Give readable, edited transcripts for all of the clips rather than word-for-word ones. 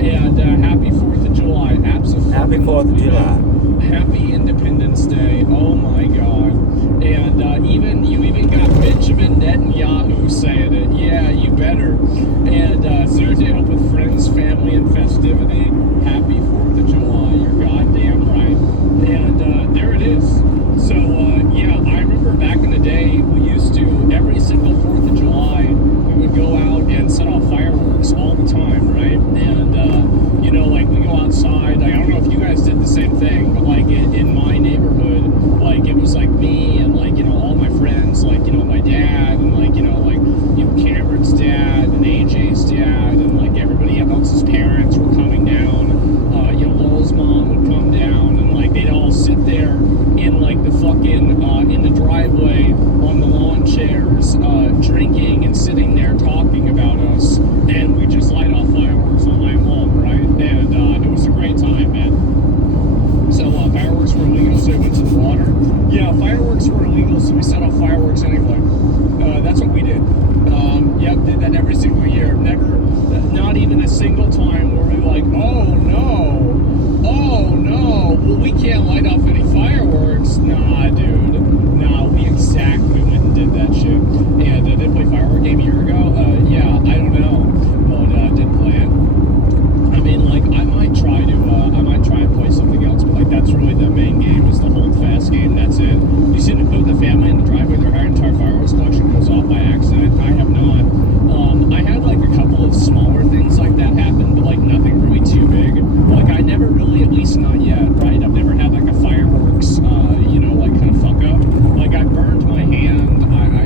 And happy 4th of July. Absolutely. Happy 4th of July. Happy Independence Day. Oh my God. And you even got Benjamin Netanyahu saying it. Yeah, you better. And Thursday up with friends, family, and festivity. Happy 4th of July. You're goddamn right. And there it is. So, yeah, I remember back in the day, we used to, every single 4th of July, we would go out and set off fireworks all the time, right? And, you know, like, we go outside. Like, I don't know if you guys did the same thing, but, like, in my neighborhood, like, it was, like, me and, like, you know, all my friends, like, you know, my dad, and, like, you know, Cameron's dad, and AJ's dad, and, like, everybody else's parents were coming down. You know, Lowell's mom would come down, and, like, they'd all sit there in, like, the fucking, in the driveway on the lawn chairs, drinking and sitting there talking about us, and we just light off fireworks all night long, right? And it was a great time, man. So fireworks were illegal, so we went to the water. Yeah, fireworks were illegal, so we set off fireworks anyway. That's what we did. Yep, did that every single year. Never, not even a single time were we like, oh no, well, we can't light off any fireworks. Nah, dude. Nah, we exactly went and did that shit. And did play firework game a year ago? Yeah, I don't know, but did play it. I mean, like, I might try and play something else, but, like, that's really the main game, is the hold fast game. That's it. You see the clip of the family in the driveway, their entire fireworks collection goes off by accident. I have not. I had, like, a couple of smaller things like that happen, but, like, nothing really too big. Like, I never really, at least not yet, right? I've never had, like, a fireworks, you know, like, kind of fuck up. Like, I burned my hand.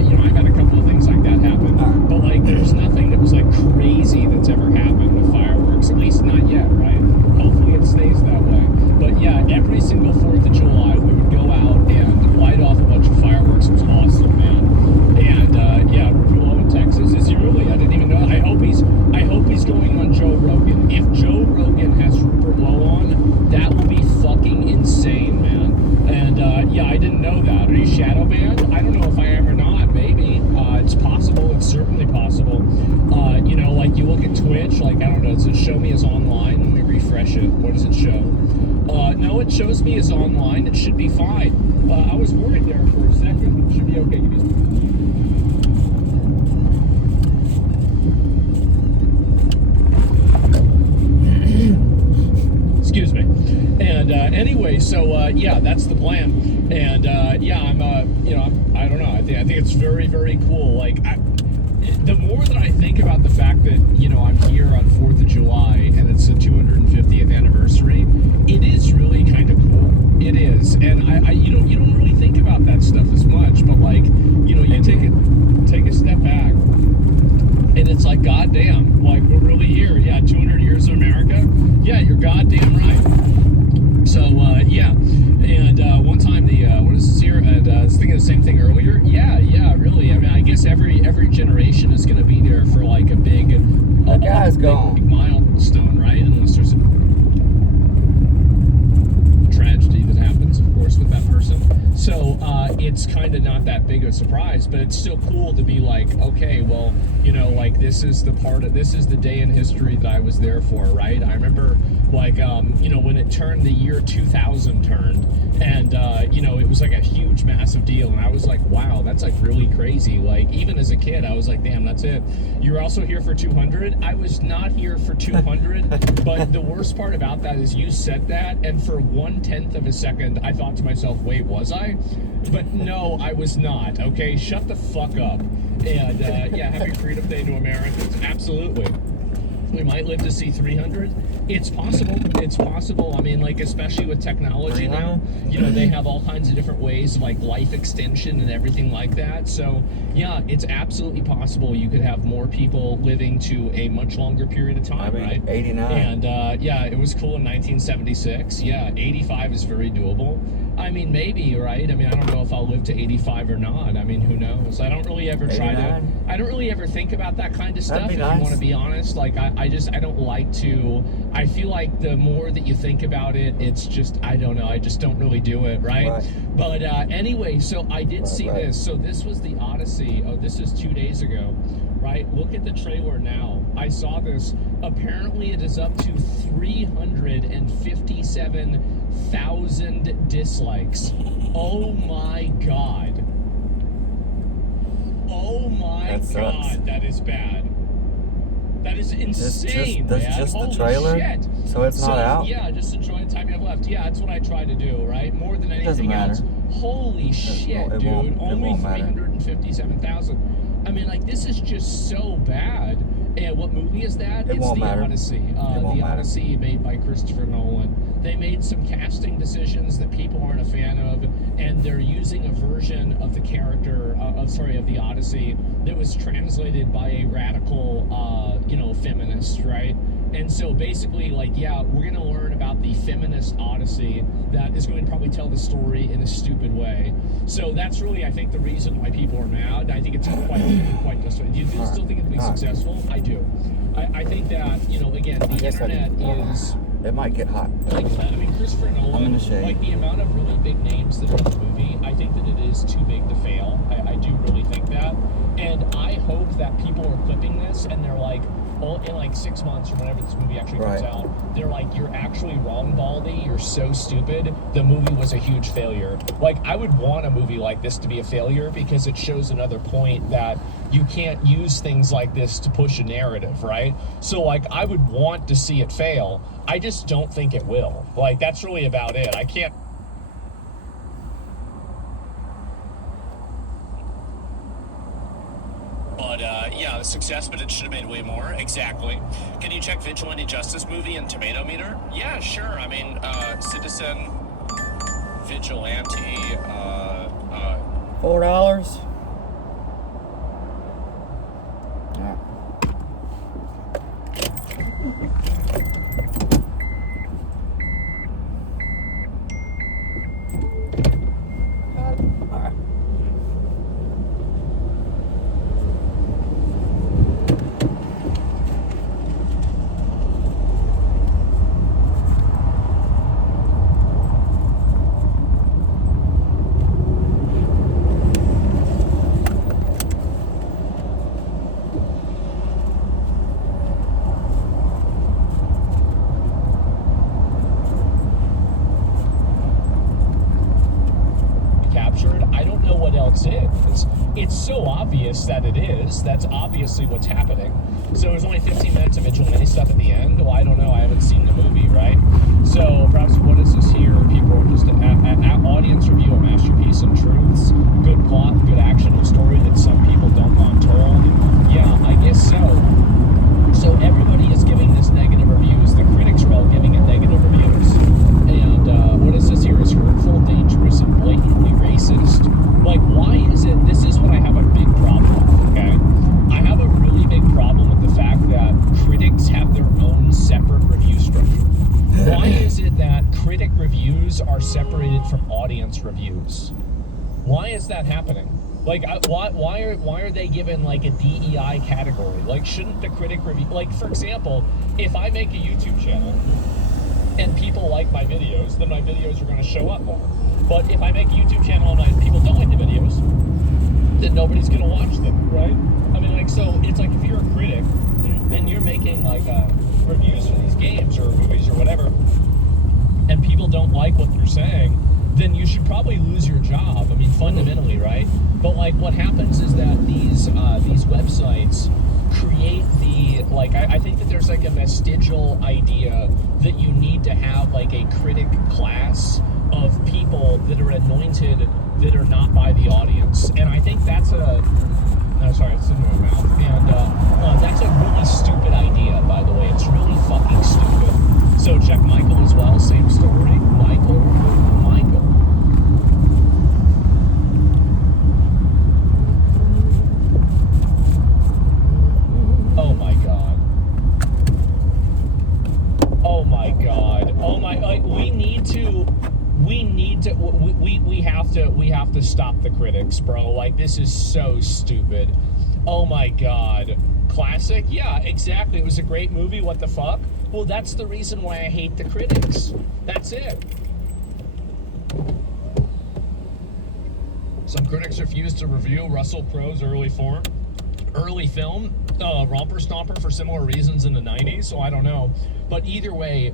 You know, I've had a couple of things like that happen. But, like, there's nothing that was, like, crazy that's ever happened with fireworks, at least not yet, right? Hopefully it stays that way. But, yeah, every single 4th of July, we would go out and light off a bunch of fireworks. It was awesome, man. And, yeah, Rulo in Texas. Is he really? I didn't even know. I hope he's going on Joe Rogan. If Joe Rogan has Rupert Lowe on, that will be fucking insane, man. And, yeah, I didn't know that. Are you shadow banned? I don't know if I am or not. Maybe. It's possible. It's certainly possible. You know, like, you look at Twitch, like, I don't know, does it show me as online? Let me refresh it. What does it show? No, it shows me as online. It should be fine. I was worried there for a second. It should be okay. Give me excuse me. And anyway, so yeah, that's the plan. And yeah, I'm you know, I don't know. I think it's very, very cool. Like, the more that I think about the fact that, you know, I'm here on 4th of July and it's the 250th anniversary, it is really kind of cool. It is. And I you don't really think about that stuff as much, but, like, you know, you take a step back and it's like, goddamn, like, we're really here. Yeah, 200 years of America. Yeah, you're goddamn right. So yeah, and one time what is this here? And I was thinking the same thing earlier. Yeah, really. I mean, I guess every generation is going to be there for, like, a big, big milestone, right? Unless there's a tragedy that happens, of course, with that person. So it's kind of not that big of a surprise, but it's still cool to be like, okay, well, you know, like, this is the day in history that I was there for, right? I remember, like, you know, when it turned, the year 2000 turned, and you know, it was like a huge, massive deal, and I was like, wow, that's, like, really crazy. Like, even as a kid, I was like, damn, that's it. You're also here for 200. I was not here for 200. But the worst part about that is you said that, and for 1/10 of a second, I thought to myself, wait, was I? But no, I was not. Okay, shut the fuck up. And yeah, happy Freedom Day to Americans. Absolutely. We might live to see 300. It's possible. It's possible. I mean, like, especially with technology now, you know, they have all kinds of different ways of, like, life extension and everything like that. So, yeah, it's absolutely possible you could have more people living to a much longer period of time, I mean, right? 89. And, yeah, it was cool in 1976. Yeah, 85 is very doable. I mean, maybe, right? I mean, I don't know if I'll live to 85 or not. I mean, who knows? I don't really ever I don't really ever think about that kind of stuff, if you want to be honest. Like, I don't like to, I feel like the more that you think about it, it's just, I don't know, I just don't really do it, right? But anyway, so I did see this. So this was the Odyssey. Oh, this is 2 days ago. right? Look at the trailer now. I saw this. Apparently, it is up to 357,000 dislikes. Oh my god. Oh my god, that is bad. That is insane, man. That's just Holy the trailer? shit. So it's not out? Yeah, just enjoy the time you have left. Yeah, that's what I try to do, right? More than anything else. Holy shit, dude. Only 357,000. I mean, like, this is just so bad. And what movie is that? It's The Odyssey. The Odyssey, made by Christopher Nolan. They made some casting decisions that people aren't a fan of, and they're using a version of the character, of the Odyssey, that was translated by a radical, feminist, right? And so basically, like, yeah, we're going to learn about the feminist Odyssey that is going to probably tell the story in a stupid way. So that's really, I think, the reason why people are mad. I think it's quite just. Do you still think it'll be successful? I do. I think that, again, the internet is... It might get hot. Like, I mean, Christopher Nolan, like, the amount of really big names that are in the movie, I think that it is too big to fail. I do really think that. And I hope that people are clipping this and they're like, in like 6 months or whenever this movie actually comes out, they're like, you're actually wrong, Baldy. You're so stupid. The movie was a huge failure. Like, I would want a movie like this to be a failure because it shows another point that you can't use things like this to push a narrative, right? So, like, I would want to see it fail. I just don't think it will. Like, that's really about it. I can't... But, yeah, the success, but it should have made way more. Exactly. Can you check Vigilante Justice movie and Tomato Meter? Yeah, sure. I mean, Citizen Vigilante, $4? Yeah. It's so obvious that it is. That's obviously what's happening. So there's only 15 minutes of vigilante stuff at the end. Well, I don't know. I haven't seen the movie, right? So perhaps what is this here? People are just an audience review, a masterpiece in truths, good plot, good action, a story that some people don't want told. Yeah, I guess so. So everybody is giving this negative reviews. The critics are all giving it negative reviews. And what is this here? Is hurtful, dangerous, and blatantly racist. Like, why is it? This is what I have a big problem with, okay? I have a really big problem with the fact that critics have their own separate review structure. Why is it that critic reviews are separated from audience reviews? Why is that happening? Like, why are they given, like, a DEI category? Like, shouldn't the critic review... Like, for example, if I make a YouTube channel and people like my videos, then my videos are going to show up more. But if I make a YouTube channel and people don't like the videos, then nobody's going to watch them, right? I mean, like, so it's like if you're a critic and you're making, like, reviews for these games or movies or whatever, and people don't like what you're saying, then you should probably lose your job. I mean, fundamentally, right? But, like, what happens is that these websites create the, like, I think that there's, like, a vestigial idea that you need to have, like, a critic class of people that are anointed that are not by the audience. And I think that's it's in my mouth. And that's a really stupid idea, by the way. It's really fucking stupid. So check Michael as well, same story. Michael. Oh my god. Oh my god. Oh my, like, we have to stop the critics, bro. Like, this is so stupid. Oh my god. Classic? Yeah, exactly. It was a great movie. What the fuck? Well, that's the reason why I hate the critics. That's it. Some critics refuse to review Russell Crowe's early form. early film, Romper Stomper, for similar reasons in the 90s, so I don't know. But either way,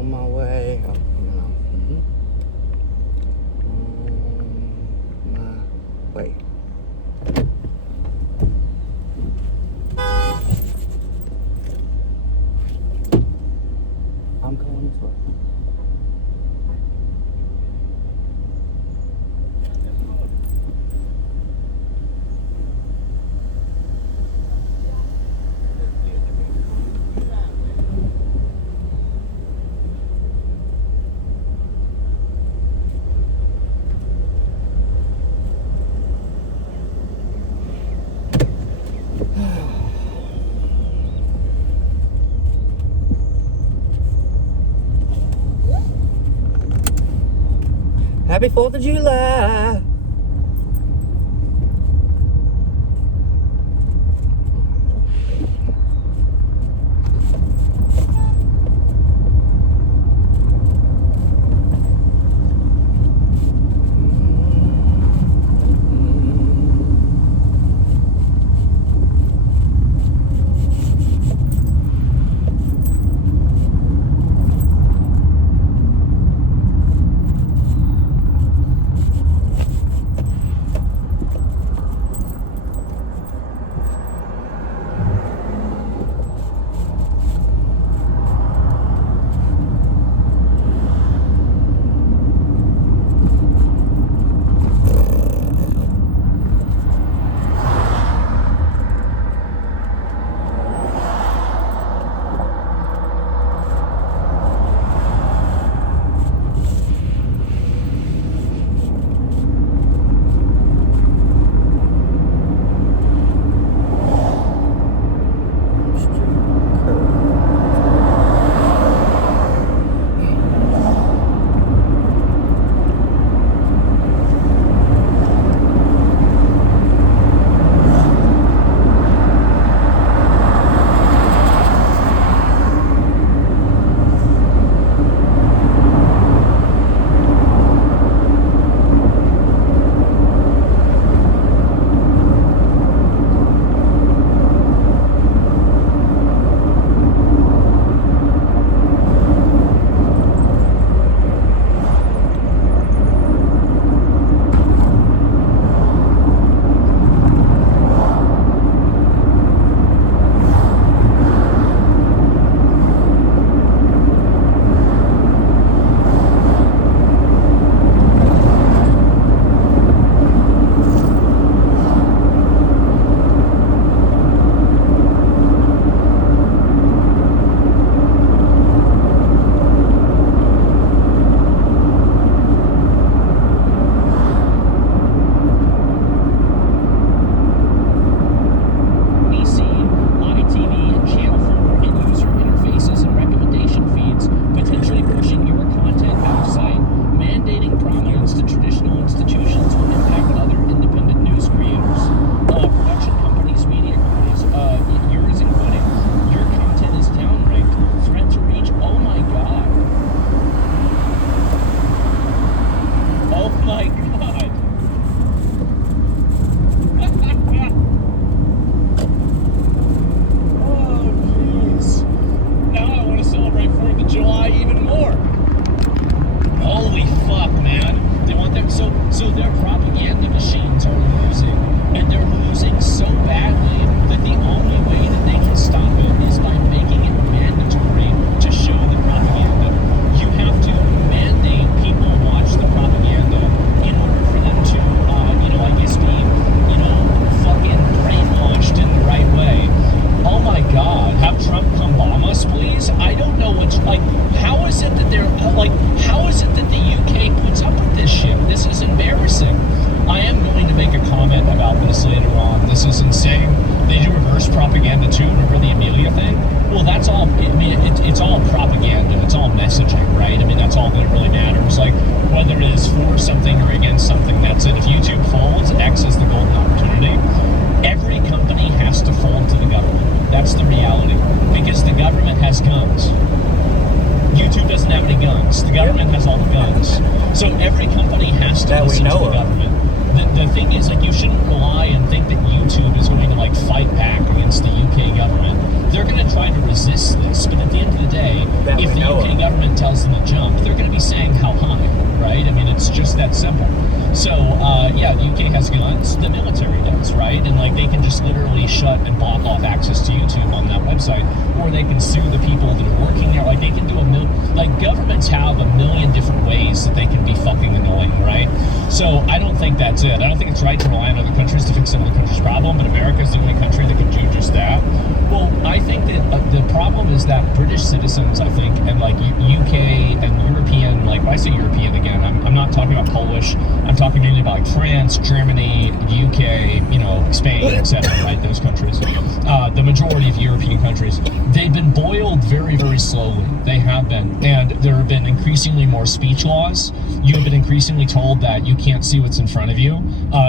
On my way. Oh, no. My way. I'm going this way. Happy 4th of July. The government has all the guns. So every company has to That we listen to know the of. government. the thing is, like, you shouldn't rely and think that YouTube is going to, like, fight back against the UK government. They're going to try to resist this, but at the end of the day, That if we the know UK of. government tells them to jump, they're going to be saying how high, right? I mean, it's just that simple. So, yeah, the UK has guns, the military does, right? And, like, they can just literally shut and block off access to YouTube on that website, or they can sue the people that are working there. Like, they can do like, governments have a million different ways that they can be fucking annoying, right? So, I don't think that's it. I don't think it's right to rely on other countries to fix another country's problem, but America is the only country that can do just that. Well, I think that the problem is that British citizens, I think, and, like, UK and European, like, when I say European again, I'm not talking about Polish. I'm talking mainly about, like, France, Germany, UK, you know, Spain, etc., right? Those countries. The majority of European countries, they've been boiled very, very slowly. They have been. And there have been increasingly more speech laws. You have been increasingly told that you can't see what's in front of you.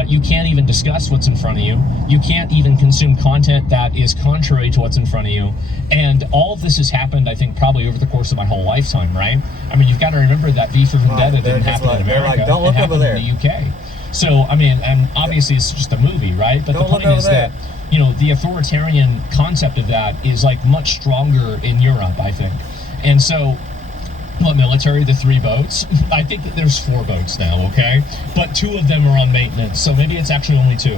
You can't even discuss what's in front of you. You can't even consume content that is contrary to what's in front of you. And all of this has happened, I think, probably over the course of my whole lifetime, right? I mean, you've got to remember that V for Vendetta they're didn't just happen like- in they're America. like, "Don't look it happened over there." in the UK. So, I mean, and obviously it's just a movie, right? But Don't the look point over is there. that, you know, the authoritarian concept of that is, like, much stronger in Europe, I think. And so, what military, the 3 boats? I think that there's 4 boats now, okay? But 2 of them are on maintenance, so maybe it's actually only 2.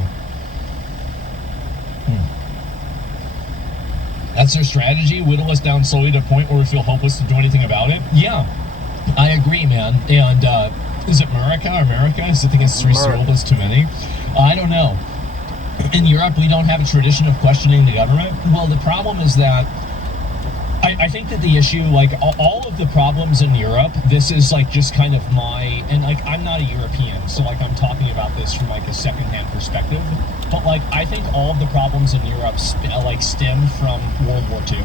That's their strategy, whittle us down slowly to a point where we feel hopeless to do anything about it? Yeah, I agree, man. And is it America? Is it, I think it's 3 America. syllables too many? I don't know. In Europe, we don't have a tradition of questioning the government. Well, the problem is that I think that the issue, like, all of the problems in Europe, this is, like, just kind of and, like, I'm not a European, so, like, I'm talking about this from, like, a secondhand perspective, but, like, I think all of the problems in Europe, stem from World War II.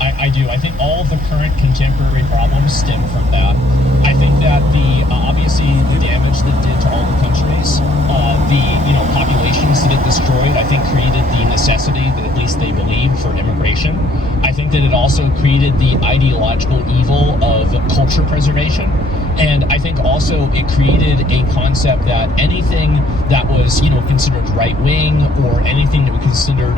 I do. I think all of the current contemporary problems stem from that. I think that obviously the damage that it did to all the countries, populations that it destroyed, I think created the necessity that at least they believe for immigration. I think that it also created the ideological evil of culture preservation. And I think also it created a concept that anything that was, considered right-wing or anything that was considered,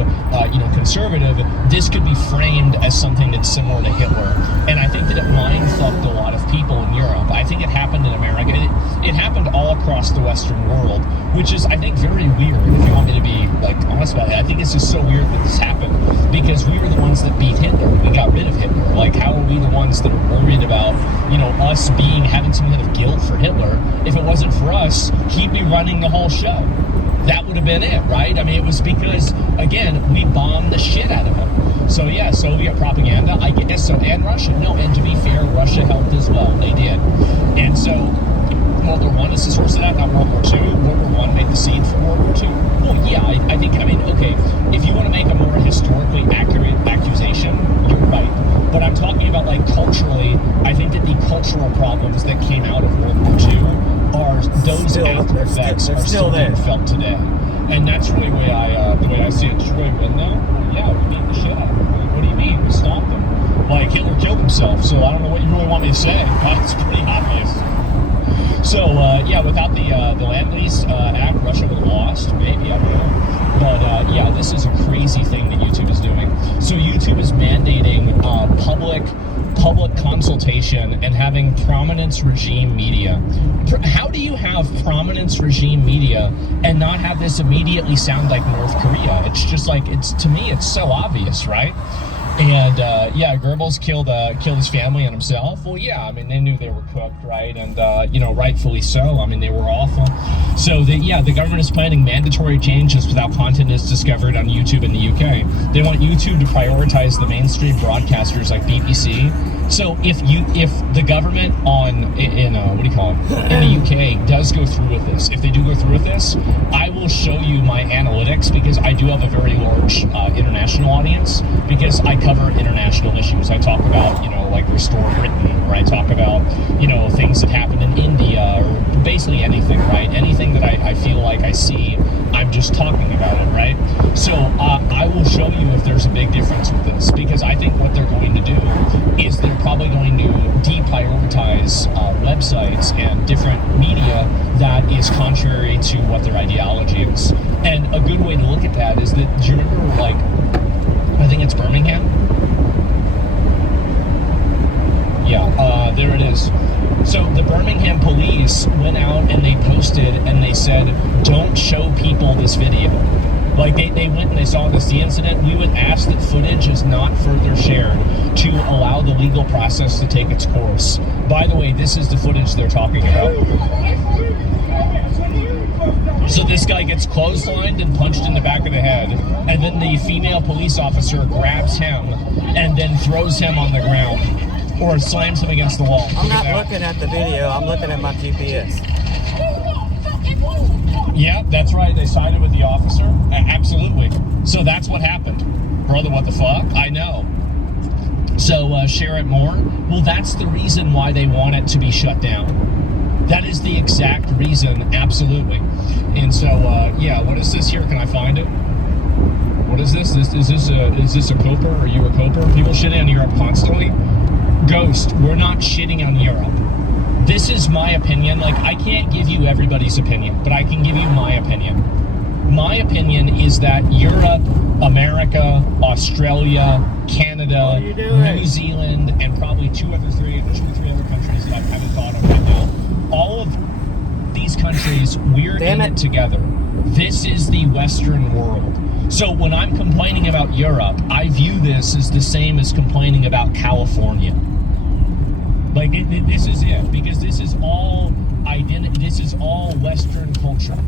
conservative, this could be framed as something that's similar to Hitler. And I think that it mind-fucked a lot of people in Europe. I think it happened in America. It happened all across the Western world, which is, I think, very weird, if you want me to be, like, honest about it. I think it's just so weird that this happened because we were the ones that beat Hitler. We got rid of Hitler. Like, how are we the ones that are worried about, us having some kind of guilt for Hitler? If it wasn't for us, he'd be running the whole show. That would have been it, right? I mean, it was because, again, we bombed the shit out of him. So, yeah, Soviet propaganda, I guess so. And Russia. No, and to be fair, Russia helped as well. They did. And so, World War I is the source of that, not World War II. World War I made the seed for World War II. Well, yeah, I think, okay, if you want to make a more historically accurate accusation, you're right. But I'm talking about, like, culturally, I think that the cultural problems that came out of World War II are those after effects are still being felt today. And that's really the way I see it. Did you really win though? Well, yeah, we beat the shit out of him. What do you mean? We stomped him. Like, Hitler killed himself, so I don't know what you really want me to say. It's pretty obvious. So, without the Land-Lease Act, Russia would have lost. Maybe, I don't know. But, yeah, this is a crazy thing that YouTube is doing. So YouTube is mandating public consultation and having prominence regime media. How do you have prominence regime media and not have this immediately sound like North Korea? It's just like, to me, it's so obvious, right? And, Goebbels killed his family and himself. Well, yeah, I mean, they knew they were cooked, right? And, rightfully so. I mean, they were awful. So, the government is planning mandatory changes without content is discovered on YouTube in the UK. They want YouTube to prioritize the mainstream broadcasters like BBC. So, if the government in the UK does go through with this, if they do go through with this, I will show you my analytics because I do have a very large international audience because I cover international issues. I talk about, like Restore Britain, or I talk about, things that happened in India, or basically anything, right? Anything that I feel like I see, I'm just talking about it, right? So I will show you if there's a big difference with this, because I think what they're going to do is they're probably going to deprioritize websites and different media that is contrary to what their ideology is. And a good way to look at that is that, do you remember, like, I think it's Birmingham? Yeah, there it is. So the Birmingham police went out and they posted and they said, don't show people this video. Like, they went and they saw this, the incident. We would ask that footage is not further shared to allow the legal process to take its course. By the way, this is the footage they're talking about. So this guy gets clotheslined and punched in the back of the head, and then the female police officer grabs him and then throws him on the ground or slams him against the wall. I'm not looking at the video. I'm looking at my GPS. Yeah, that's right. They sided with the officer. Absolutely. So that's what happened. Brother, what the fuck? I know. So share it more. Well, that's the reason why they want it to be shut down. That is the exact reason. Absolutely. And so, yeah, what is this here? Can I find it? What is this? Is this a Coper? Are you a Coper? People shitting on Europe constantly. Ghost, we're not shitting on Europe. This is my opinion. Like, I can't give you everybody's opinion, but I can give you my opinion. My opinion is that Europe, America, Australia, Canada, New Zealand, and probably two or three other countries that I haven't thought of right now. All of these countries, we're in it together. This is the Western world. So when I'm complaining about Europe, I view this as the same as complaining about California. Like, this is it, because this is all identity, this is all Western culture.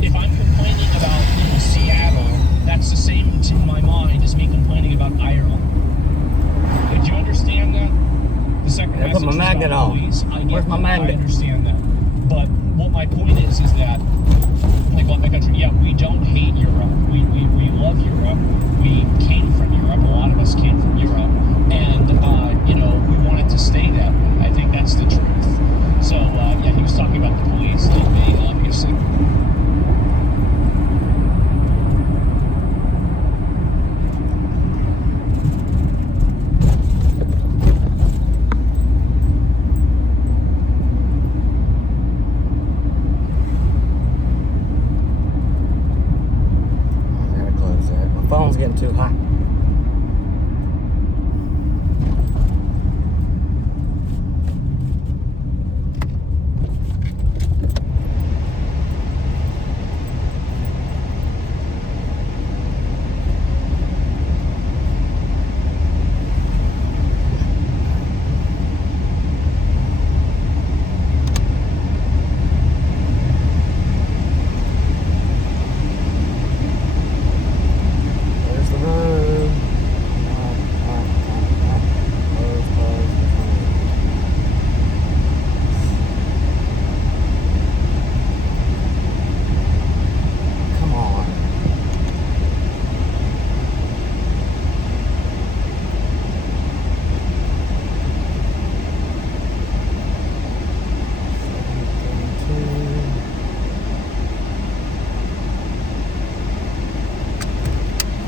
If I'm complaining about, you know, Seattle, that's the same in my mind as me complaining about Ireland. Did you understand that? The second message put my magnet about on. police, Where's my magnet? I understand that. But what my point is that, like, what my country, yeah, we don't hate Europe. We love Europe. We came from Europe. A lot of us came from Europe. And, you know, we want it to stay that way. I think that's the truth. So, yeah, he was talking about the police, not me, obviously. I gotta close that. My phone's getting too hot. There's the road. Close. Come on.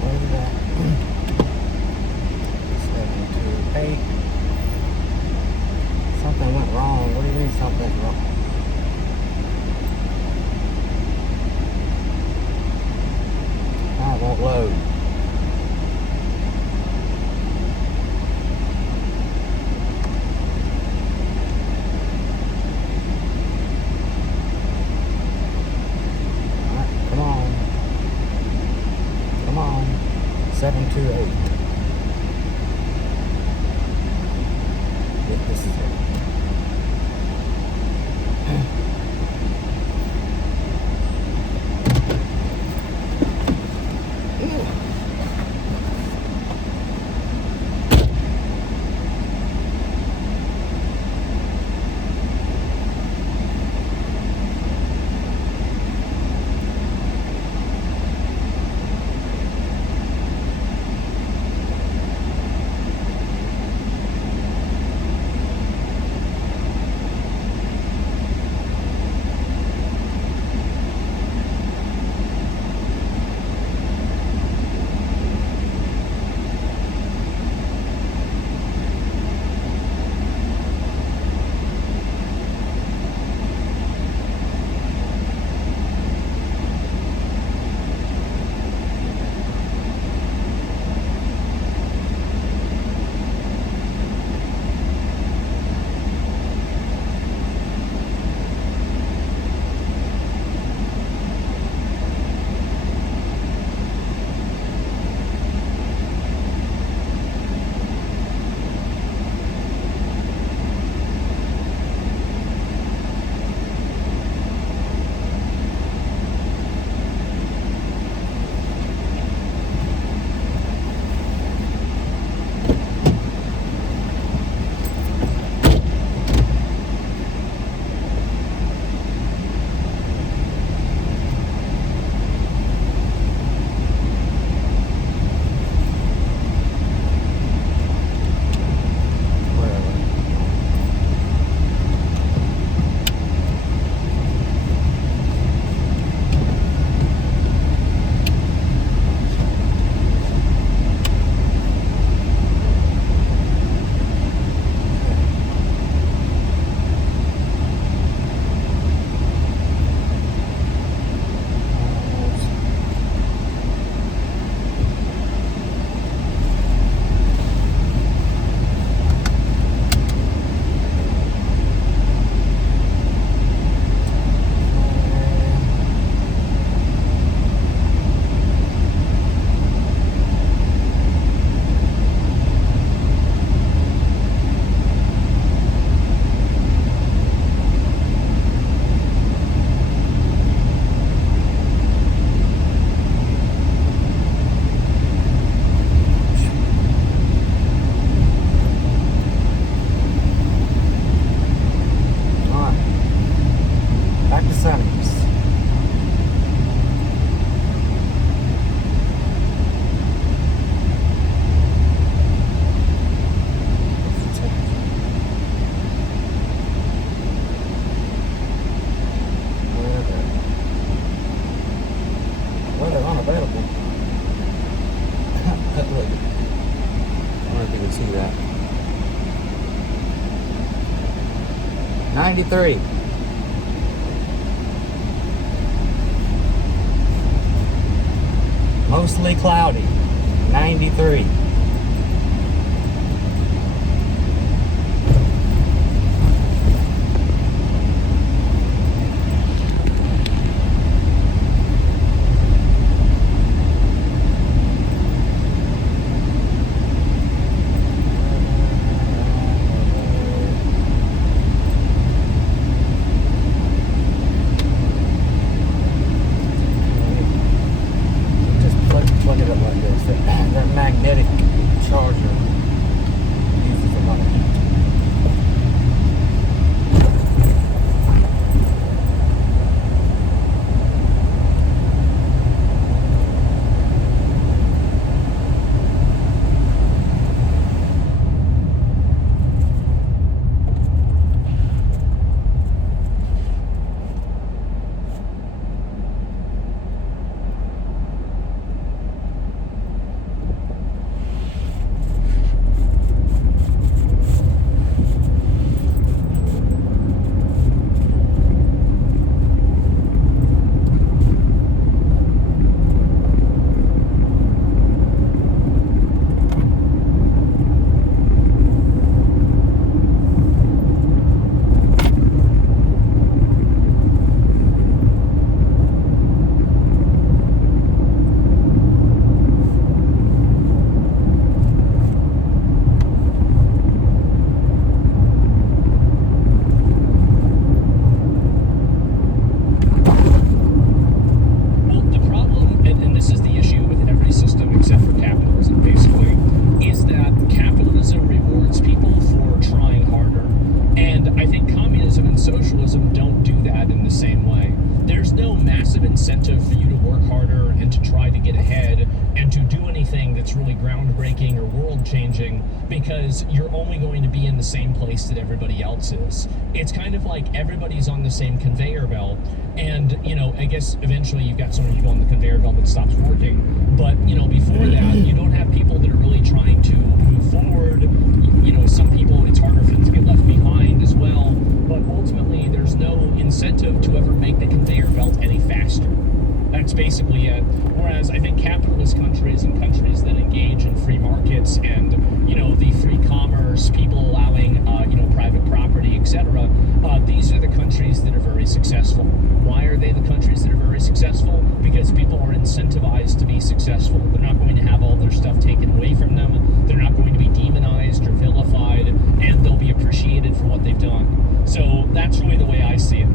What is that? 728. Something went wrong. What do you mean something's wrong? I won't load. Alright, come on. Come on. 728. Yeah, this is it. 93. Mostly cloudy. 93. Plug it up like this. That magnetic charger uses a lot of heat. incentive for you to work harder and to try to get ahead and to do anything that's really groundbreaking or world changing, because you're only going to be in the same place that everybody else is. It's kind of like everybody's on the same conveyor belt, and I guess eventually you've got some people on the conveyor belt that stops working, but before that you don't have people that are really trying to move forward. Some people, it's harder for them to get left behind as well, but ultimately there's no incentive to ever make the conveyor belt any faster. That's basically it. Whereas I think capitalist countries and countries that engage in free markets and the free commerce, people allowing private property, etc. These are the countries that are very successful. Why are they the countries that are very successful? Because people are incentivized to be successful. They're not going to have all their stuff taken away from them. They're not going to be demonized or vilified, and they'll be appreciated for what they've done. So that's really the way I see it.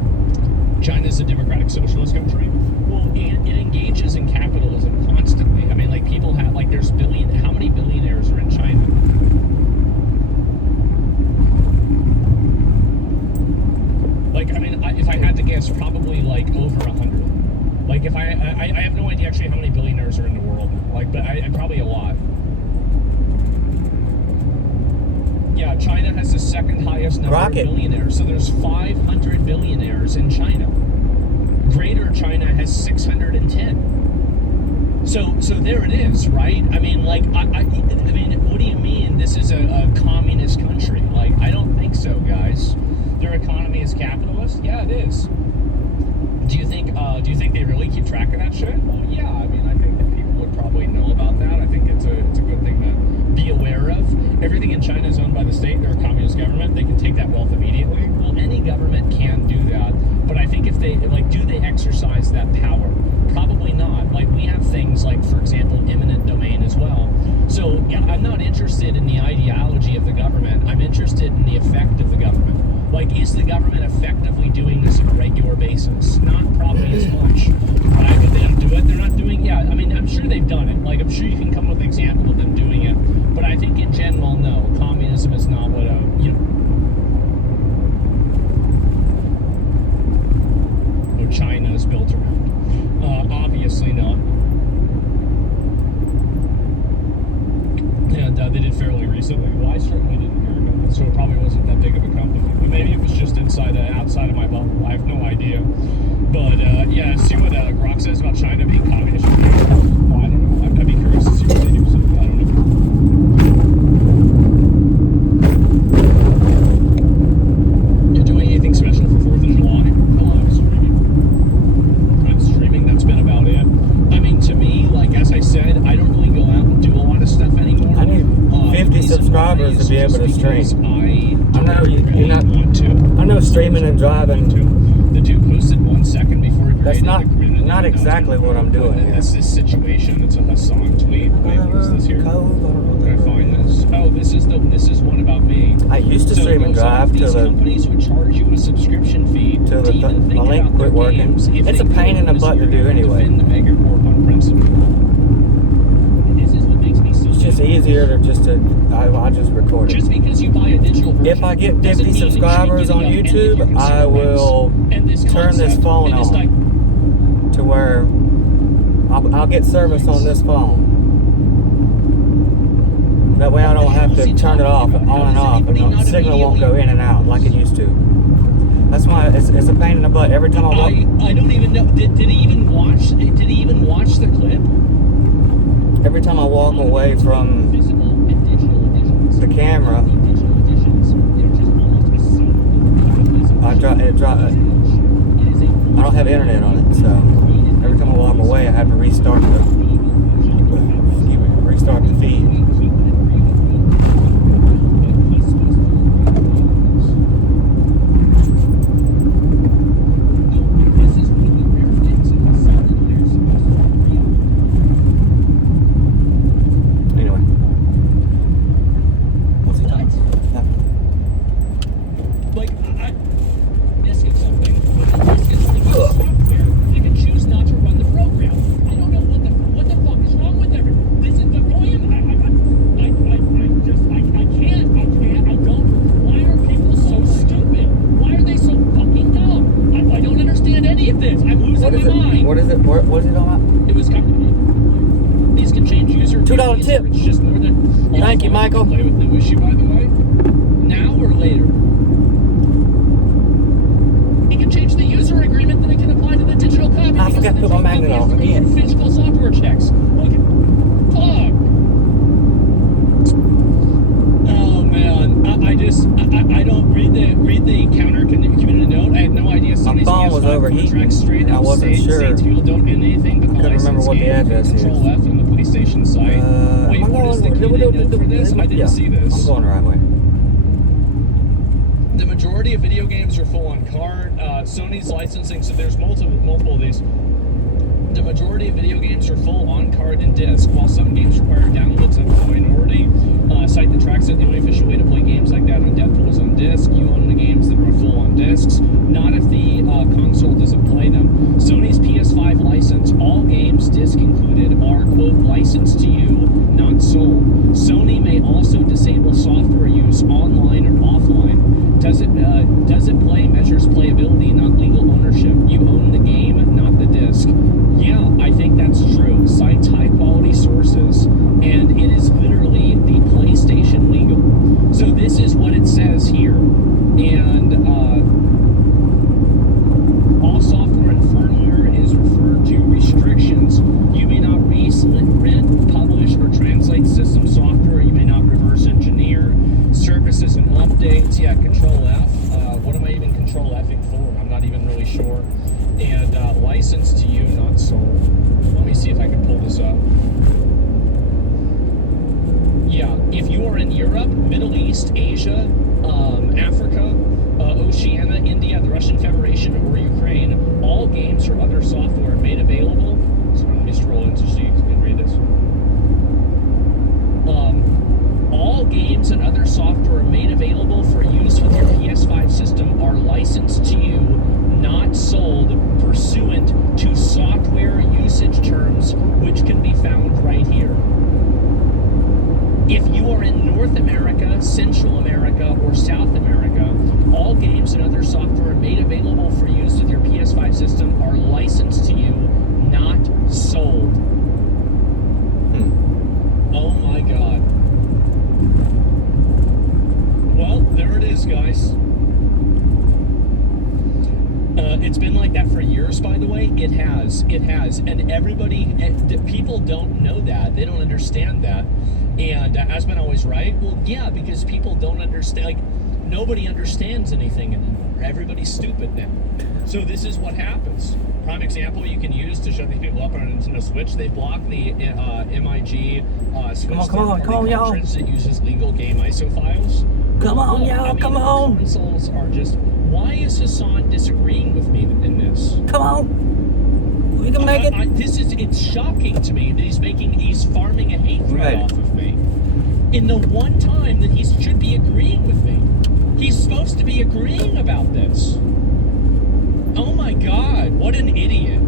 China's a democratic socialist country. Well, it engages in capitalism constantly. I mean, people have, there's how many billionaires are in China? If I had to guess, probably over 100. If I have no idea actually how many billionaires are in the world. But I probably a lot. Yeah, China has the second highest number of billionaires. So there's 500 billionaires in China. Greater China has 610. So there it is, right? I mean, what do you mean this is a communist country? I don't think so, guys. Their economy is capitalist? Yeah, it is. Do you think they really keep track of that shit? Well, yeah. I mean, I think that people would probably know about that. I think it's a good thing to be aware of. Everything in China is owned by the state. They're a communist government. They can take that wealth immediately. Well, any government can do that. But I think if they, do they exercise that power? Probably not. We have things for example, eminent domain as well. So, yeah, I'm not interested in the ideology of the government. I'm interested in the effect of the government. Is the government effectively doing this on a regular basis? Not probably as much. Why would they do it? They're not doing, yeah, I mean, I'm sure they've done it. I'm sure you can come with an example of them doing it. But I think in general, no. Communism is not what China is built around. Obviously not. And they did fairly recently. Well, I certainly didn't hear about it, so it probably wasn't that big of a company. But maybe it was just outside of my bubble. I have no idea. But yeah, see what Grok says about China being communist. Well, I don't know. I'd be curious to see what they do. So I don't know. You're doing anything stream. because I I know don't you're really not. want to. I know streaming and driving. The dude posted 1 second before he That's created not- the community. not exactly what I'm doing here. This situation. It's a Hassan tweet. Wait, what is this here? Can I find this? Oh, this is one about me. I used to stream and drive these till the companies would charge you a subscription fee till to even think my link about their quit working. games. If It's they a pain in the could, butt to so do you're gonna anyway. defend the Megacorp on principle. This is what makes me so. It's just easier to I just record it. Just because you buy a digital version, If I get doesn't 50 mean that subscribers you're on giving up any of your YouTube, I consumer will rights. And this turn this concept phone and this on to where I'll get service on this phone. That way I don't have to turn it off, on and off, and the signal won't go in and out like it used to. That's why it's a pain in the butt. Every time I walk, I don't even know. Did he even watch? Did he even watch the clip? every time I walk away from Physical and digital editions. the camera, Digital editions. They're just almost a single. I don't have internet on it, so every time I walk away, I have to restart the feed. Anyway, what's he talking about? Like, this is something. This is software. You can choose not to run the program. I don't know what the fuck is wrong with everyone. This is the point. I don't. Why are people so stupid? Why are they so fucking dumb? I don't understand any of this. I'm losing my mind. What is it? What is it all about? It was complicated. These can change user $2 IDs, tip. or It's just more than. Thank you, Michael. Play with no issue, by the way. Now or later. He can change the user agreement, then it can apply to the digital copy. I forgot to put my magnet on again. Physical software checks. Look at. Fuck. Oh man, I don't read the counter community note. I had no idea. My phone was overheating, Straight and I up wasn't states sure. people don't end anything but the Couldn't remember license what the game. address is. Control F on the PlayStation site. Wait, what is the community note for this? I didn't see this. I'm going the right way. The majority of video games are full on card. Sony's licensing, so there's multiple of these. The majority of video games are full on card and disc, while some games require downloads. That's the minority. Site that tracks it, the only official way to play games like that on Deadpool is on disc. You own the games that are full on discs, not if the console doesn't play them. Sony's PS5 license, all games, disc included, are, quote, licensed to you, not sold. Sony may also disable software use online or offline. Does it play measures playability, not legal ownership. You own the game, not the disc. Yeah, I think that's true. Cites high quality sources, and it is literally the PlayStation legal. So this is what it says here. And all software and firmware is referred to restrictions. You may not rent, publish, or translate system software. You may not reverse engineer services and updates. Yeah, Control F. What am I even Control F-ing for? I'm not even really sure. And licensed to you, not sold. Let me see if I can pull this up. Yeah, if you are in Europe, Middle East, Asia, Africa, Oceania, India, the Russian Federation, or Ukraine, all games or other software made available. So let me scroll into so you can read this. All games and other software made available for use with your PS5 system are licensed to you, not sold, pursuant to software usage terms, which can be found right here. If you are in North America, Central America, or South America, all games and other software made available for use with your PS5 system are licensed to you, not sold. Oh my God. Well, there it is, guys. It's been like that for years, by the way. It has. And people don't know that. They don't understand that. And Aspen always right. Well, yeah, because people don't understand. Like, nobody understands anything anymore. Everybody's stupid now. So this is what happens. Prime example you can use to shut these people up on a Nintendo Switch. They block the MIG Switch y'all. cartridge that uses legal game ISO files. Come on, y'all, I mean, come the on. consoles are just... Why is Hassan disagreeing with me in this? Come on. We can make it. It's shocking to me that he's farming a hate threat off of me. In the one time that he should be agreeing with me. He's supposed to be agreeing about this. Oh my God, what an idiot.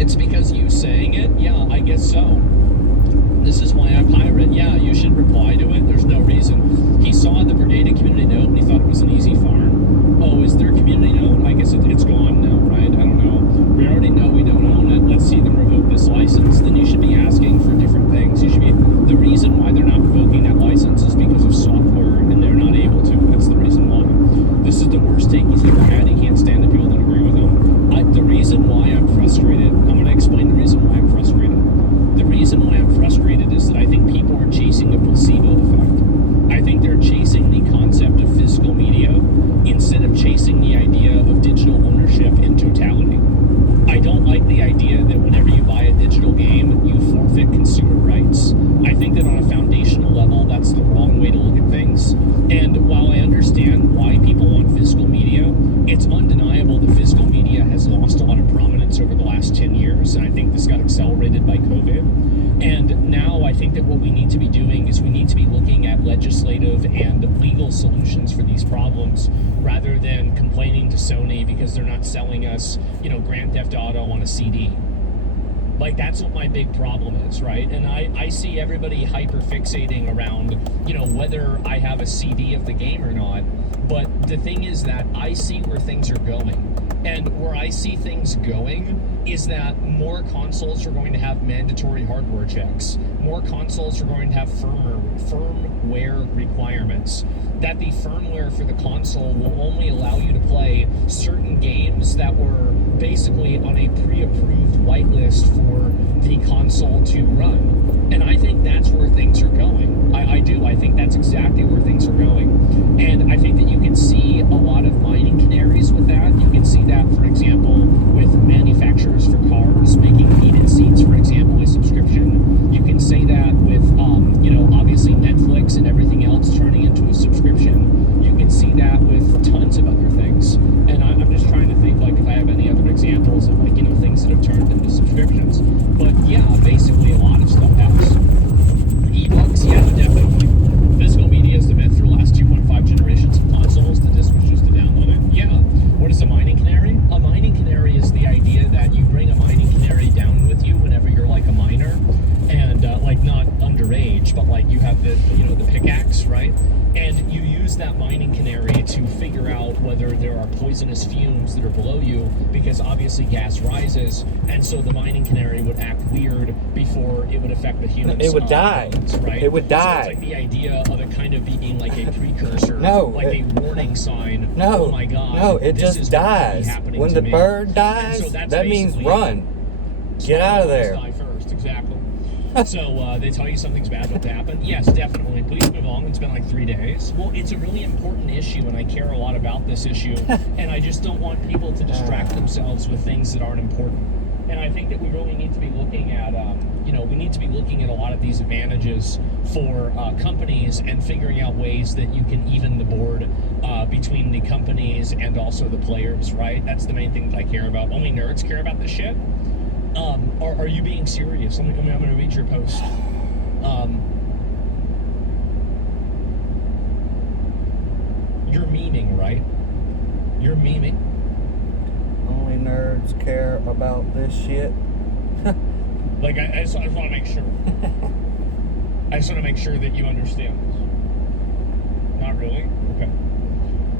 It's because you saying it? Yeah, I guess so. This is why I pirate. Yeah, you should reply to it. There's no reason. He saw the Brigada community note and he thought it was an easy farm. Oh, is there a community note? I guess it's gone now, right? I don't know. We already know we don't own it. Let's see them revoke this license. Then you should be asking for different things. You should be... The reason why they're not revoking that license is because of software and they're not able to. That's the reason why. This is the worst take he's ever had. He can't stand the people that agree with him. The reason why I'm frustrated, I'm going to explain the reason why I'm frustrated. The reason why I'm frustrated is that I think people are chasing a placebo effect. I think they're chasing the concept of physical media instead of chasing the idea of digital ownership in totality. I don't like the idea that whenever you buy a digital game, you forfeit consumer rights. I think that on a foundational level, that's the wrong way to look at things. And while I understand why people want physical media, it's undeniable that physical media has lost a lot of prominence over the last 10 years, and I think this got accelerated by COVID. And now I think that what we need to be doing is we need to be looking at legislative and legal solutions for these problems rather than complaining to Sony because they're not selling us, Grand Theft Auto on a CD. Like, that's what my big problem is, right? And I see everybody hyper fixating around, whether I have a CD of the game or not. But the thing is that I see where things are going. And where I see things going is that more consoles are going to have mandatory hardware checks. More consoles are going to have firmware requirements. That the firmware for the console will only allow you to play certain games that were basically on a pre-approved whitelist for the console to run. And I think that's where things are going. I do. I think that's exactly where things are going. And I think that you can see a lot of mining canaries with that. You can see that, for example, with manufacturers for cars making heated seats, for example, a subscription. You can say that with, obviously Netflix and everything else turning into a subscription. You can see that with tons of other things. And I'm just trying to think, if I have any other examples of, things that have turned into subscriptions. But yeah, basically a lot of stuff has. E-books, yeah, definitely. Physical media has been through the last 2.5 generations of consoles. The disc was just to download it. Yeah. What is a mining canary? A mining canary is the idea that you bring a mining canary down with you whenever you're a miner, and not underage, but you have the pickaxe, right? And you use that mining canary to figure out whether there are poisonous fumes that are below you, because obviously gas rises, and so the mining canary would act weird before it would affect the humans. It would die. Bones, right? It would die. So it's the idea of it kind of being like a precursor, a warning sign. No, oh my God, no, it just dies. When the bird dies, that means run. Get out of there. Die first, exactly. So they tell you something's bad about to happen. Yes, definitely. Please move on. It's been 3 days. Well, it's a really important issue, and I care a lot about this issue. And I just don't want people to distract themselves with things that aren't important. And I think that we really need to be looking at, we need to be looking at a lot of these advantages for companies and figuring out ways that you can even the board between the companies and also the players, right? That's the main thing that I care about. Only nerds care about this shit. Are you being serious? I'm going to read your post. You're memeing, right? You're memeing. Only nerds care about this shit. I just want to make sure. I just want to make sure that you understand this. Not really? Okay.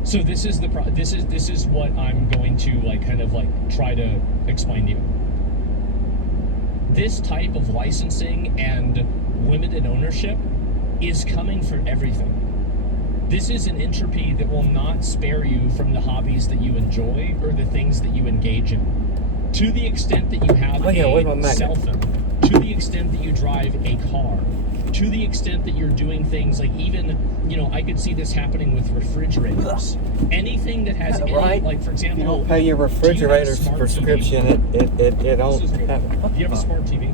So this is this is what I'm going to try to explain to you. This type of licensing and limited ownership is coming for everything. This is an entropy that will not spare you from the hobbies that you enjoy or the things that you engage in. To the extent that you have a cell phone, to the extent that you drive a car, to the extent that you're doing things like even, I could see this happening with refrigerators. Anything that has any, Right. like for example, You don't pay your refrigerator subscription, it don't have it. Do you have a smart TV?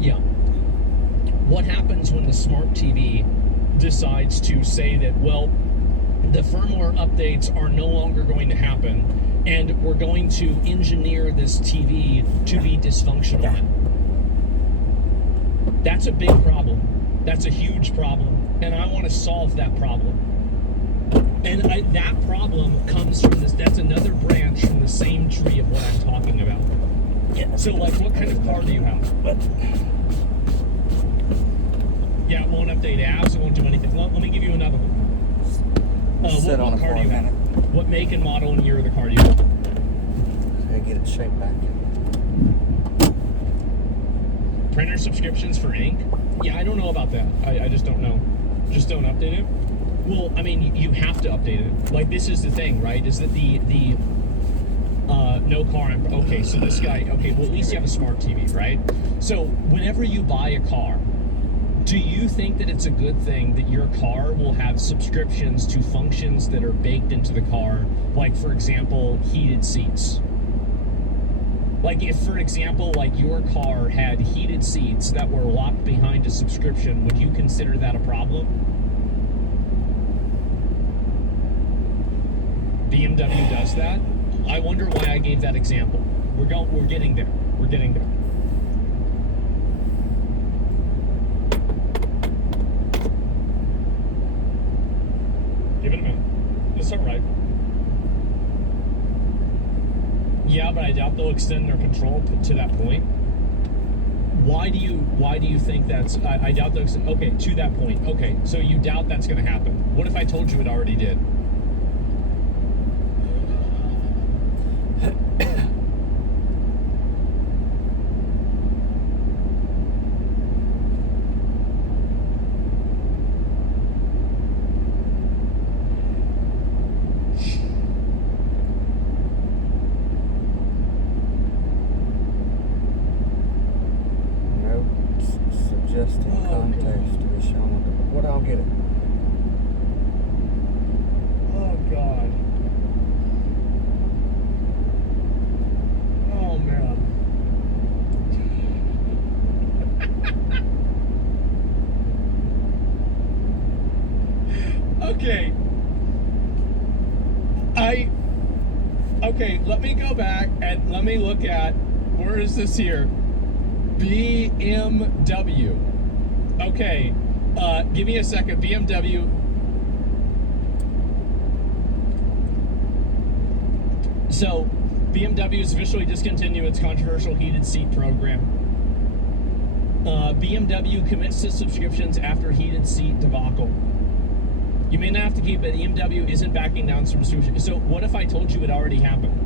Yeah. What happens when the smart TV decides to say that, well, the firmware updates are no longer going to happen, and we're going to engineer this TV to be dysfunctional? Yeah. That's a big problem. That's a huge problem. And I want to solve that problem. And that problem comes from this, that's another branch from the same tree of what I'm talking about. Yeah. So, like, what kind of car do you have? But Yeah, it won't update apps, it won't do anything. Let me give you another one. sit on what it car for do a you have? minute. What make and model and year of the car do you have? Gotta get it straight back. Printer subscriptions for ink? Yeah, I don't know about that. I just don't know. Just don't update it? Well, I mean, you have to update it. Like, this is the thing, right? Is that the no car. Okay, so this guy, okay, well, at least you have a smart TV, right? So whenever you buy a car, do you think that it's a good thing that your car will have subscriptions to functions that are baked into the car? Like, for example, heated seats. Like, if, for example, like your car had heated seats that were locked behind a subscription, would you consider that a problem? BMW does that. I wonder why I gave that example. We're getting there. We're getting there. Give it a minute. It's all right. Yeah, but I doubt they'll extend their control to that point. Why do you think that's? I doubt they'll extend. Okay, to that point. Okay, so you doubt that's going to happen. What if I told you it already did? Suggesting context to be shown. What? I'll get it. Oh God. Oh man. Okay, let me go back and let me look at, where is this here? BMW. Okay, give me a second. BMW. So, BMW has officially discontinued its controversial heated seat program. BMW commits to subscriptions after heated seat debacle. You may not have to keep it. BMW isn't backing down from subscriptions. So, what if I told you it already happened?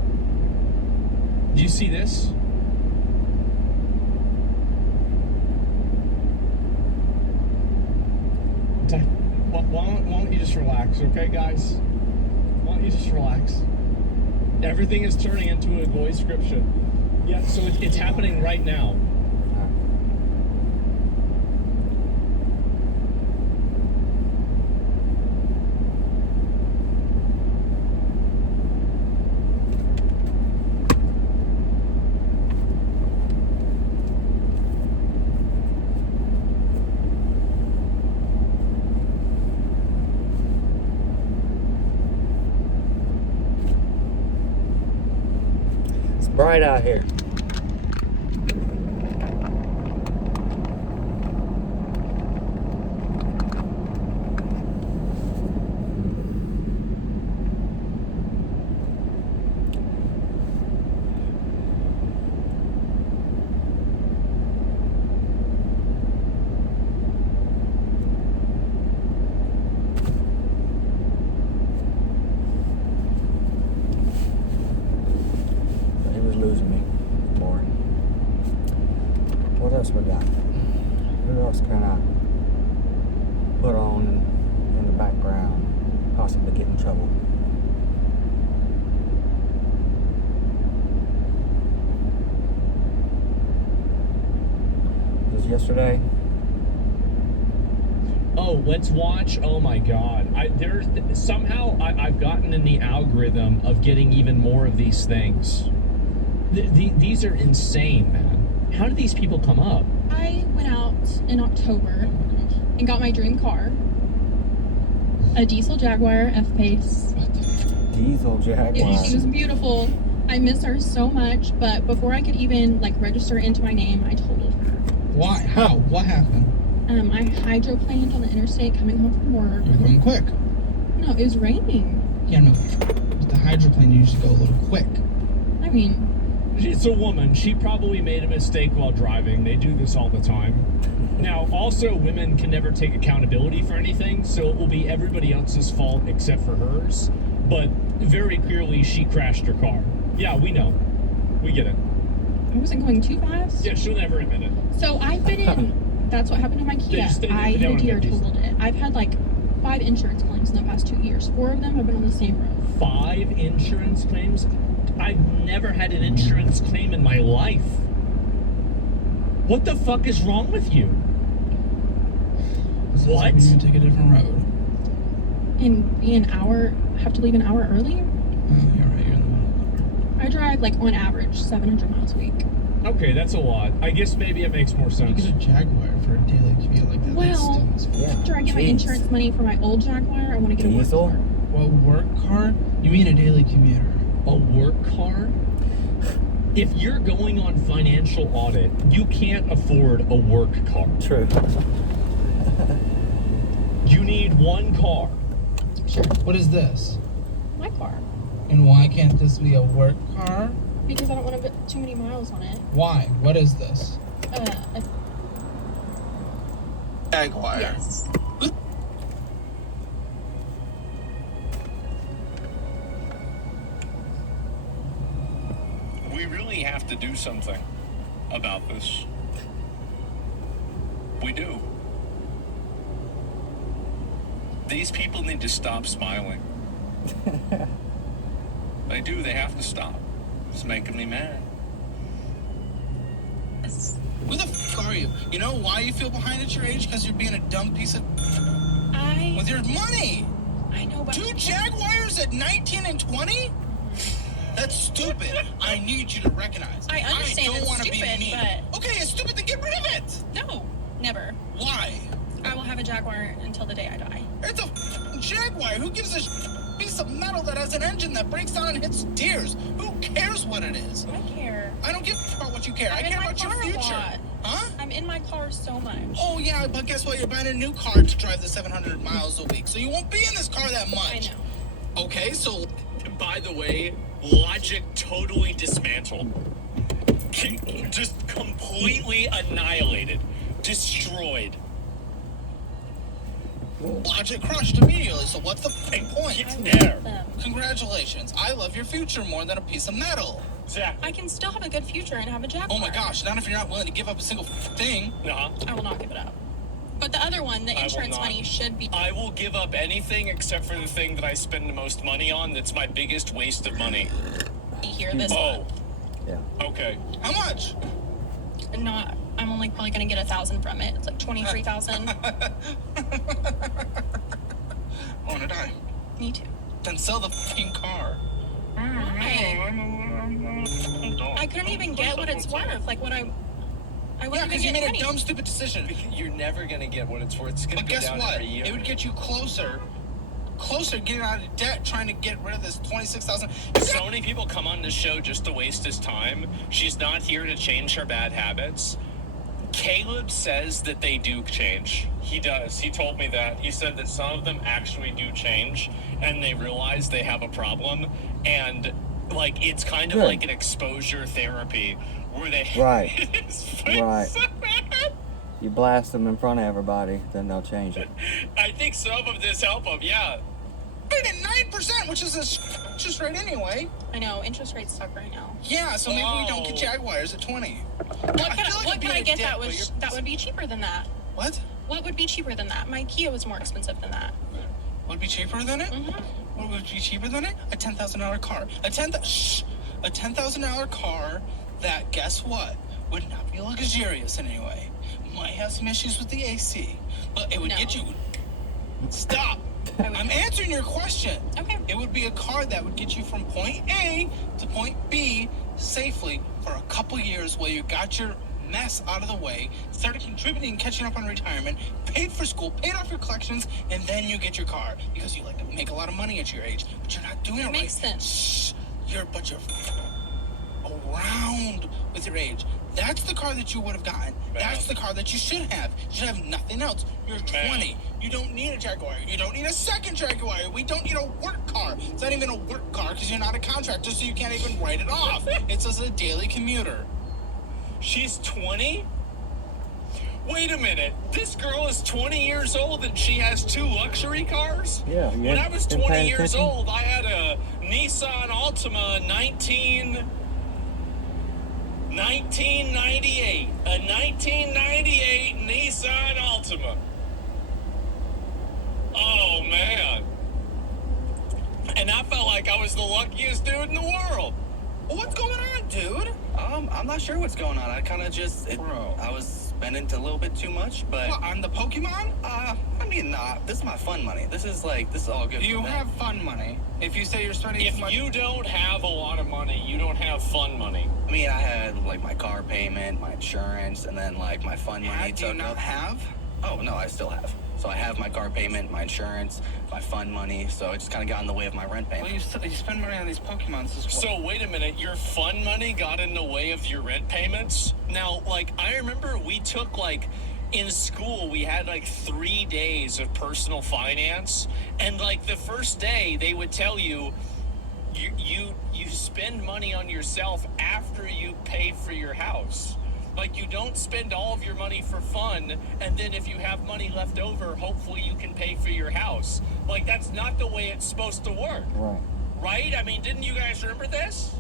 Do you see this? Why don't you just relax, okay, guys? Why don't you just relax? Everything is turning into a voice scription. Yeah, so it's happening right now. Bright out here. Losing me. Boring. What else we got? Who else can I put on in the background? Possibly get in trouble. yesterday? Oh, let's watch. Oh my God! I've gotten in the algorithm of getting even more of these things. These are insane, man. How did these people come up? I went out in October and got my dream car, a diesel Jaguar F-Pace. Diesel Jaguar. She was beautiful. I miss her so much, but before I could even register into my name, I totaled her. Why? How? What happened? I hydroplaned on the interstate coming home from work. You're going quick. No, it was raining. Yeah, no. With the hydroplane, you usually go a little quick. I mean, It's a woman. She probably made a mistake while driving. They do this all the time. Now, also, women can never take accountability for anything, so it will be everybody else's fault except for hers. But very clearly, she crashed her car. Yeah, we know. We get it. I wasn't going too fast. Yeah, she'll never admit it. So I've been in. That's what happened to my Kia. I hit a deer, totaled it. I've had 5 insurance claims in the past 2 years. 4 of them have been on the same road. 5 insurance claims? I've never had an insurance claim in my life. What the fuck is wrong with you? What? We need to take a different road. And be an hour. Have to leave an hour early. Oh, you're right. You're in the middle. I drive on average 700 miles a week. Okay, that's a lot. I guess maybe it makes more You sense. get a Jaguar for a daily commute like that. Well, That's still- Yeah. after I get my Jeez. insurance money for my old Jaguar, I want to get a work Diesel? car. Well, work car? You mean a daily commuter? A work car? If you're going on financial audit, you can't afford a work car. True. You need one car. Sure, What is this? my car. And why can't this be a work car? Because I don't want to put too many miles on it. Why? What is this? A Jaguar. yes. We really have to do something about this. We do. These people need to stop smiling. They do. They have to stop. It's making me mad. Who the f are you? You know why you feel behind at your age? Because you're being a dumb piece of with your money. I know, but 2 Jaguars at 19 and 20? That's stupid. I need you to recognize. I understand I don't it's want to be stupid, mean. but- Okay, it's stupid, then get rid of it. no, never. Why? I will have a Jaguar until the day I die. It's a f***ing Jaguar. Who gives a piece of metal that has an engine that breaks down and hits deers? Who cares what it is? I care. I don't give a f- about what you care. I I'm in care my about your car a future. lot. Huh? I'm in my car so much. Oh, yeah, but guess what? You're buying a new car to drive the 700 miles a week, so you won't be in this car that much. I know. Okay, so By the way, logic totally dismantled. Just completely annihilated. Destroyed. logic crushed immediately, so what's the f***ing point? It's I there. love them. Congratulations. I love your future more than a piece of metal. Exactly. I can still have a good future and have a Jaguar. Oh my gosh, not if you're not willing to give up a single thing. Nah. I will not give it up. But the other one, the will insurance not. money should be. I will give up anything except for the thing that I spend the most money on. That's my biggest waste of money. Here this Oh, Yeah. okay. How much? not. I'm only probably gonna get 1,000 from it. It's like 23,000. I want to die. Me too. Then sell the f***ing car. Why? I couldn't even get what it's worth. Like what I Yeah, wouldn't because you even made get a dumb, stupid decision. You're never gonna get what it's worth. It's gonna But go guess down what? every year. It would get you closer getting out of debt, trying to get rid of this 26,000. So many people come on this show just to waste his time. She's not here to change her bad habits. Caleb says that they do change. He does. He told me that. He said that some of them actually do change and they realize they have a problem. And, like, it's kind of Good. like an exposure therapy where they. Right. His face Right. so bad. You blast them in front of everybody, then they'll change it. I think some of this help them, yeah. Paid at 9%, which is a interest rate anyway. I know interest rates suck right now. Yeah, so maybe we don't get Oh. Jaguars at 20. What can I get that would be cheaper than that? What? What would be cheaper than that? My Kia was more expensive than that. Would be cheaper than it? Mhm. What would be cheaper than it? A $10,000 car. A $10,000 car that, guess what, would not be luxurious in any way. might have some issues with the AC, but it would No. get you. Stop. I would I'm not. answering your question. Okay. It would be a car that would get you from point A to point B safely for a couple years while you got your mess out of the way, started contributing and catching up on retirement, paid for school, paid off your collections, and then you get your car because you like to make a lot of money at your age, but you're not doing it right. Makes sense. Shh. You're around with your age. That's the car that you would have gotten. That's the car that you should have. You should have nothing else. You're 20. You don't need a Jaguar. You don't need a second Jaguar. We don't need a work car. It's not even a work car because you're not a contractor, so you can't even write it off. It's just a daily commuter. She's 20? Wait a minute. This girl is 20 years old and she has 2 luxury cars? Yeah. When I was 20 years old, I had a Nissan Altima 1998. A 1998 Nissan Altima. Oh, man. And I felt like I was the luckiest dude in the world. What's going on, dude? I'm not sure what's going on. I kind of I was spending a little bit too much, but What, on the Pokemon? I mean, nah. This is my fun money. This is all good. You for me. have fun money. If you say you're spending If too much... you don't have a lot of money, you don't have fun money. I mean, I had like my car payment, my insurance, and then like my fun money. do you took not up. have? Oh no, I still have. So I have my car payment, my insurance, my fun money. So it just kind of got in the way of my rent Well, payment. you spend money on these Pokemons. So wait a minute, your fun money got in the way of your rent payments? Now, like, I remember we took, like, in school, we had, like, 3 days of personal finance, and, like, the first day, they would tell you, you spend money on yourself after you pay for your house. Like, you don't spend all of your money for fun, and then if you have money left over, hopefully you can pay for your house. Like, that's not the way it's supposed to work. Right. Right? I mean, didn't you guys remember this?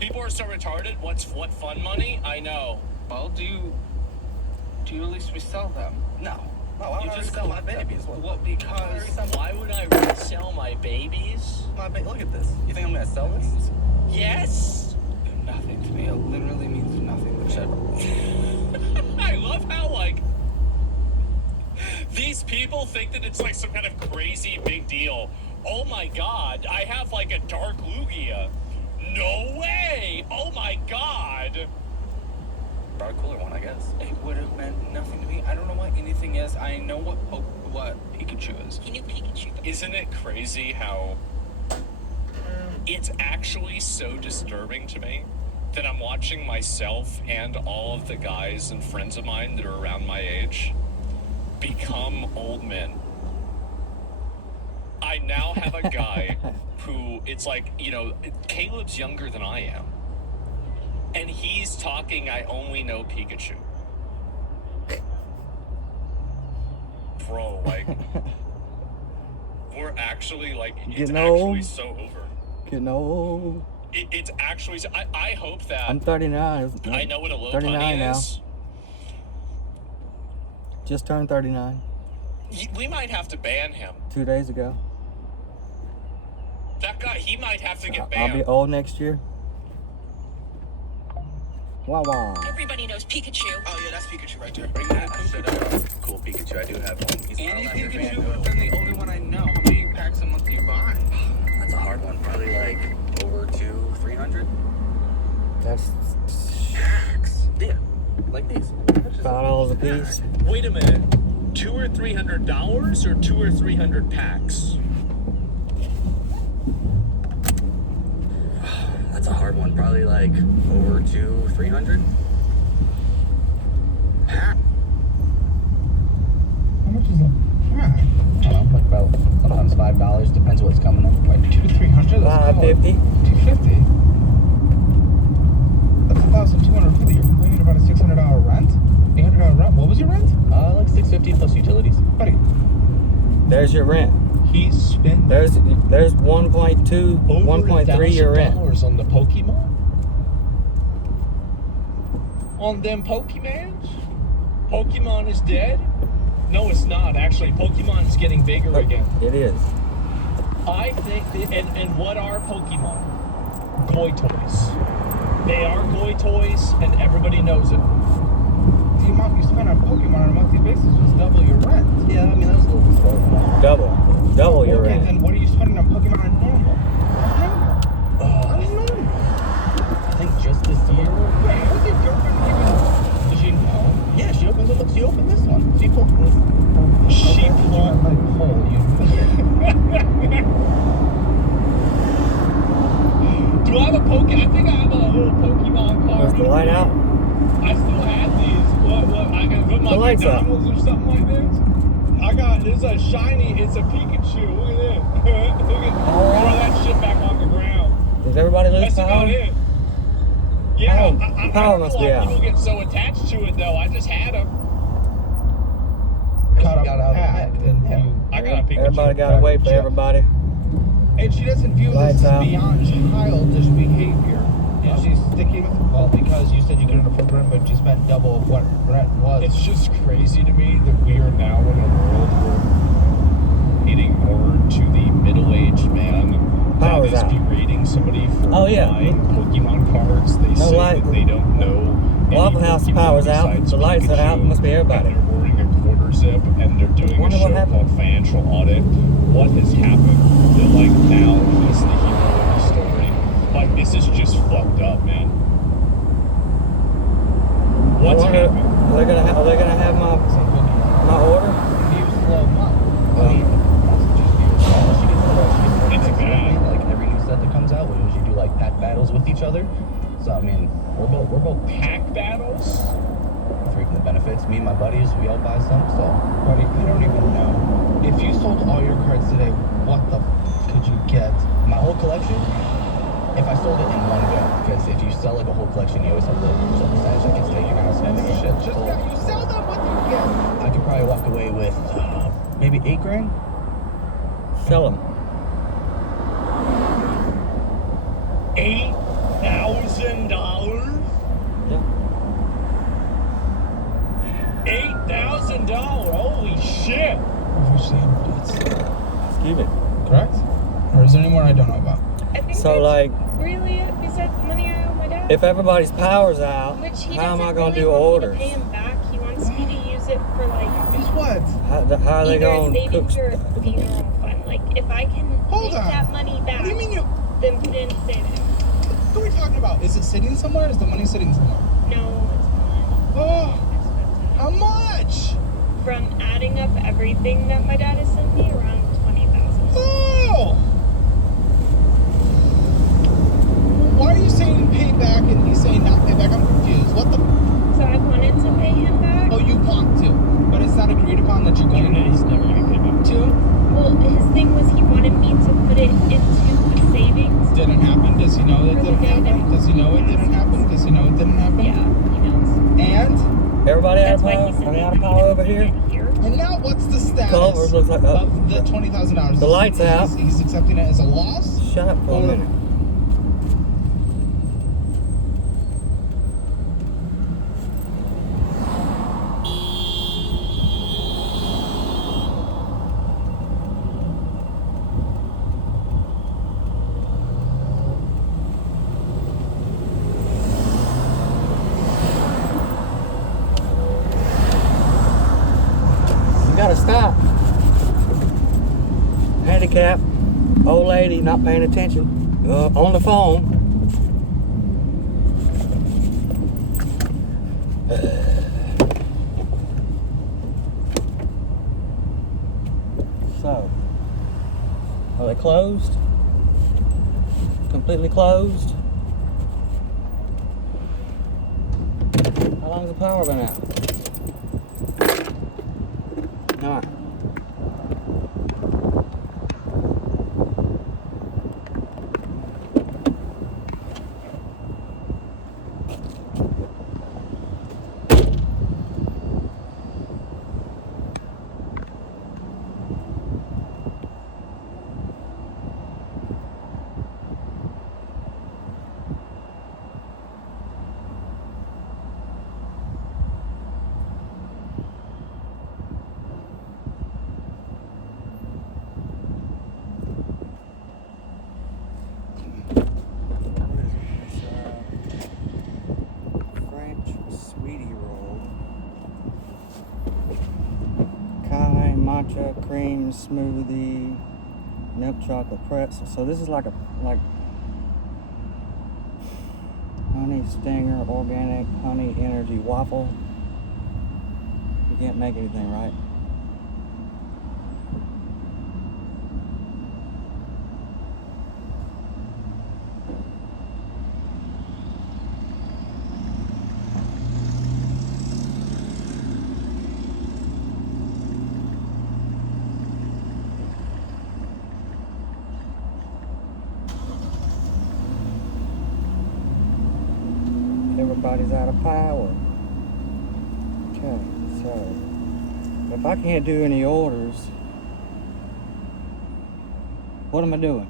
People are so retarded. What fun money? I know. Well, do you at least resell them? No, why would You I just resell my collect them. babies? Well, because... Why would I resell my babies? Look at this. You think I'm gonna sell this? Yes. Nothing to me. It literally means nothing to me. I love how, like, these people think that it's like some kind of crazy big deal. Oh my god, I have like a dark Lugia. No way! Oh my god! Probably a cooler one, I guess. It would have meant nothing to me. I don't know what anything is. I know what Pikachu is. He knew Pikachu. Isn't it crazy how it's actually so disturbing to me that I'm watching myself and all of the guys and friends of mine that are around my age become old men. I now have a guy who, it's like, you know, Caleb's younger than I am. And he's talking, I only know Pikachu. Bro, like, we're actually, like, it's Getting actually old. so over. Getting old. It's actually, I hope that, I'm 39. I know what a low 39 punny now. is. Just turned 39 We might have to ban him. 2 days ago. That guy, he might have to get I'll banned. be old next year. Wow, wow. Everybody knows Pikachu. Oh yeah, that's Pikachu right there. Bring that. I should have. Cool Pikachu. I do have one. He's Any not like your Pikachu fan, would have been the only one I know. How many packs a month do you buy? That's a hard one. Probably like over 200-300 That's packs. Yeah, like these. $5 a piece. Wait a minute. $200 or $300 or 200 or 300 packs? That's a hard one. Probably like over 200-300 pack. How much is a pack? I don't know, like about sometimes $5. Depends what's coming in. Like 200 to 300. That's $5.50. 250. That's $1,250. You're complaining about a $600 rent? $800 rent. What was your rent? like $650 plus utilities. Buddy, There's your rent. He spent There's 1.2, over 1.3 your rent. $1,000 on the Pokemon? On them Pokemons? Pokemon is dead? No, it's not. Actually, Pokemon is getting bigger again. It is. I think that, and what are Pokemon? Goy toys. They are goy toys, and everybody knows it. the amount you spend on Pokemon on a monthly basis was double your rent. Yeah, I mean, that was a little historical. Double your Okay, rent. then what are you spending on Pokemon on normal? On normal. I think just this year. Wait, what's your girlfriend even? Does she know? Yeah, she opened this one. She pulled this. She pulled my pole, you. Do I have a Pokemon? I think I have a little Pokemon card. Was the light out? I still have these. What? I can put my The light's up. McDonald's or something like this. I got, there's a shiny, it's a Pikachu. Look at this. Look at, throw that shit back on the ground. Does everybody lose That's power? about it. Yeah, Power- I power don't know must why be out. people get so attached to it though. I just had them. Got a got out of hat, the and yeah. you. I got a Pikachu. Everybody gotta wait for everybody. And she doesn't view Lights this as out. beyond childish behavior. And she's sticking with it. Well, because you said you couldn't afford rent, but you spent double of what rent was. It's just crazy to me that we are now in a world where hitting more to the middle-aged man Power's that is out. berating somebody for Oh, yeah. buying Pokemon cards. They say light. that they don't know. Waffle any House Pokemon power's out. besides The lights are out. Pikachu, Must be everybody. And they're wearing a quarter zip, and they're doing a Wonder what show happened. called Financial Audit. What has happened? That like now he's the hero of the story. Like this is just fucked up, man. What's I wonder, happened? are they gonna have my order? You slow up. It's bad. Like every new set that comes out, we usually do like pack battles with each other. So I mean, we're both Pack battles? reaping the benefits. Me and my buddies, we all buy some. So Buddy, I don't even know. If you sold all your cards today, what the could you get? my whole collection, if I sold it in one go, because if you sell like a whole collection, you always have the percentage that gets taken out. So Shit, just got, you sell them, what do you get? I could probably walk away with maybe $8,000. Sell them. $8,000? Yeah. $8,000? Holy shit! Excuse me. Correct? Or is there any more I don't know about? I think So, that's like, really it, besides the money I owe my dad. if everybody's power's out, Which he how am I doesn't gonna really do want me to orders? pay him back. He wants me to use it for like Is what? How are they either a gonna cook? savings or a funeral fund. Like if I can Hold make on. that money back, What do you mean you... then put it in savings. What are we talking about? Is it sitting somewhere? Is the money sitting somewhere? No, it's not. Oh, how much? From adding up everything that my dad has sent me, around 20,000. Oh! Why are you saying pay back and he's saying not pay back? I'm confused. What the... So I wanted to pay him back. Oh, you want to, but it's not agreed upon that you're going to. He's never gonna pay back. Well, his thing was he wanted me to put it into a savings. Didn't happen? Does he know that For the didn't day that happen? Does he know it didn't happen? Does he know it didn't happen? Yeah, he knows. And? Everybody out That's of why power? he said Are they he out of power over here? And now what's the status Culver's looks like of the $20,000? The light's out. He's accepting it as a loss? Shut up for a minute. You gotta stop. Handicap. Old lady not paying attention. On the phone. So, are they closed? Completely closed? How long's the power been out? Alright. matcha cream smoothie, milk chocolate pretzel. So this is like honey stinger organic honey energy waffle. You can't make anything, right? Everybody's out of power. Okay, so if I can't do any orders, what am I doing?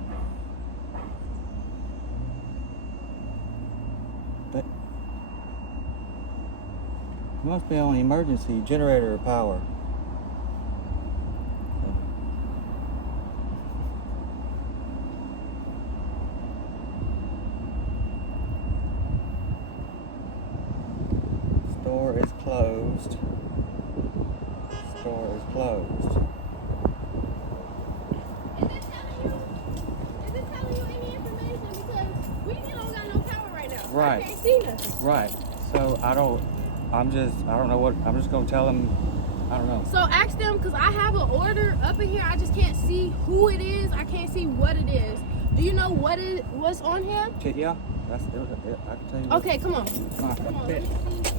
But it must be on emergency generator power. Store is closed. Store is closed. Is it telling you any information? Because we don't got no power right now. Right. I can't see nothing. Right. So I don't know what, I'm just gonna tell them, I don't know. So ask them, because I have an order up in here. I just can't see who it is. I can't see what it is. Do you know what's on here? Yeah, that's it. I can tell you. Okay, come on. Come on, Come on, fit. let me see.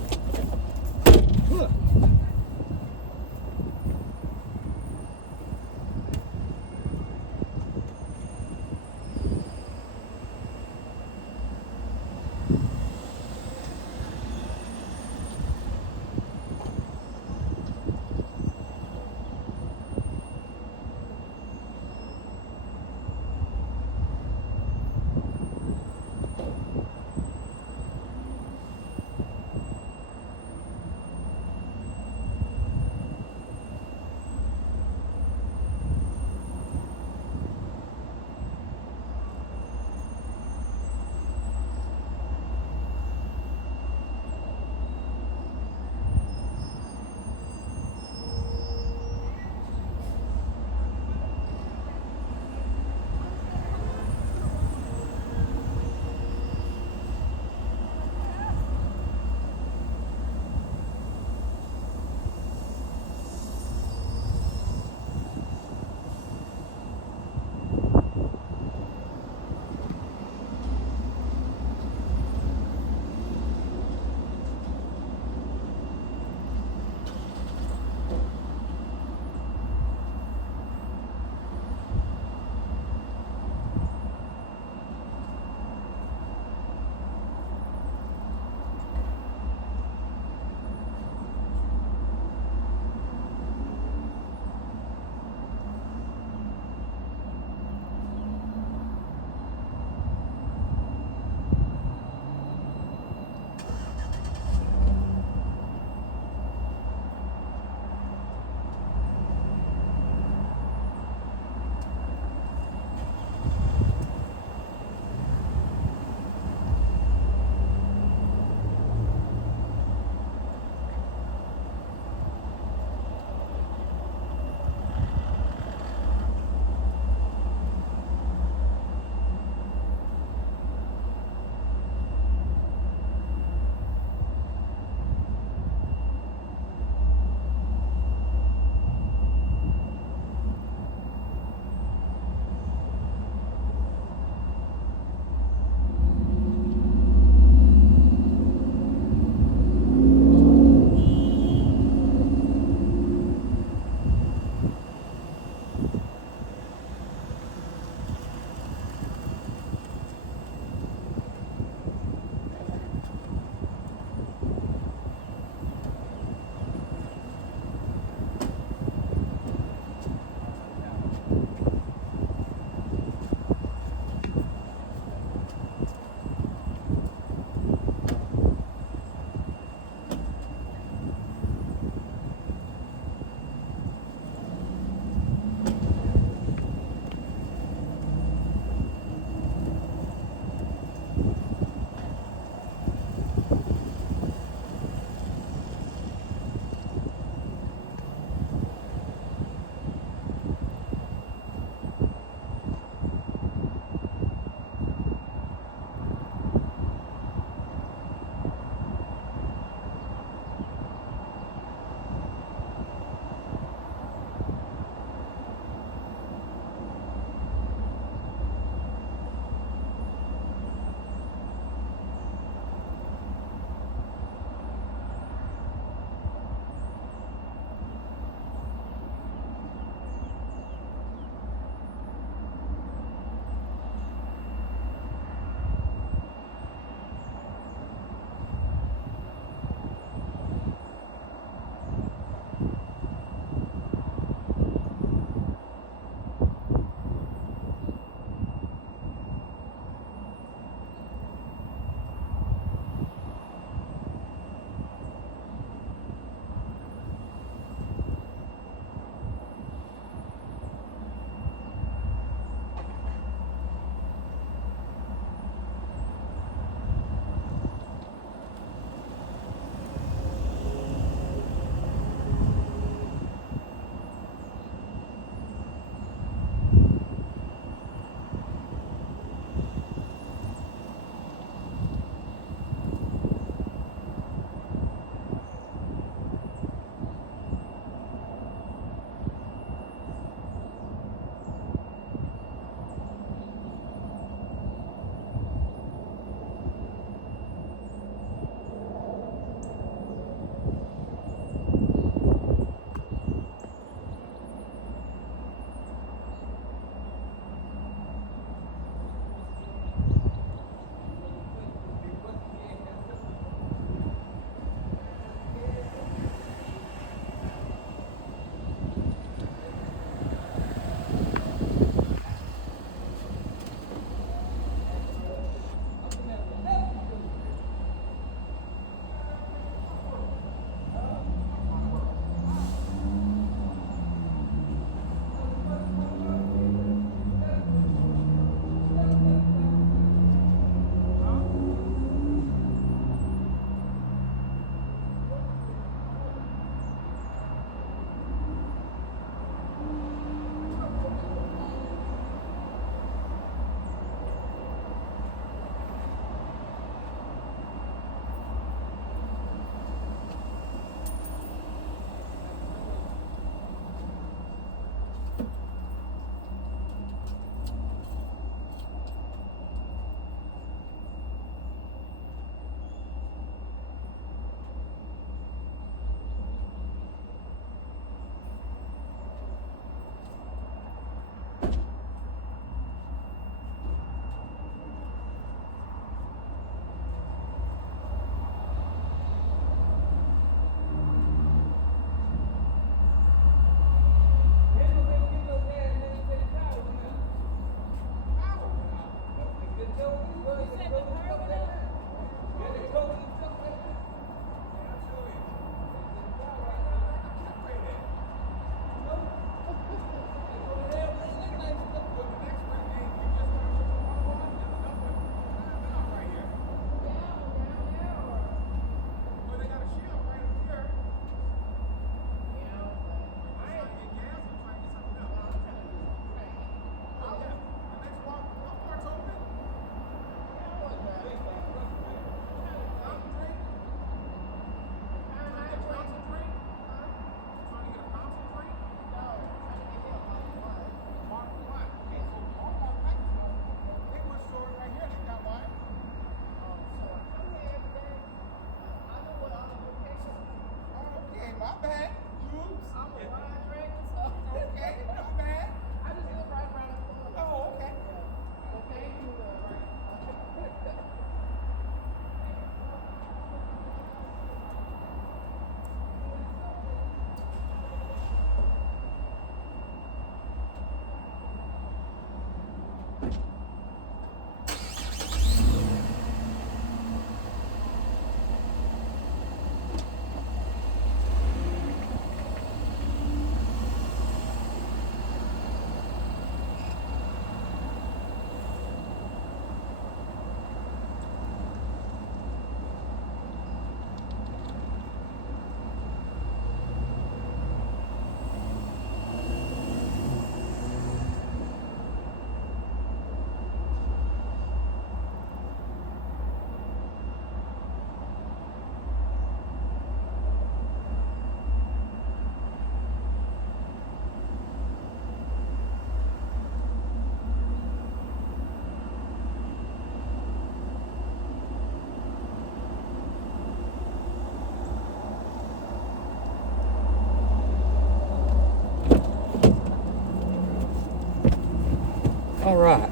right.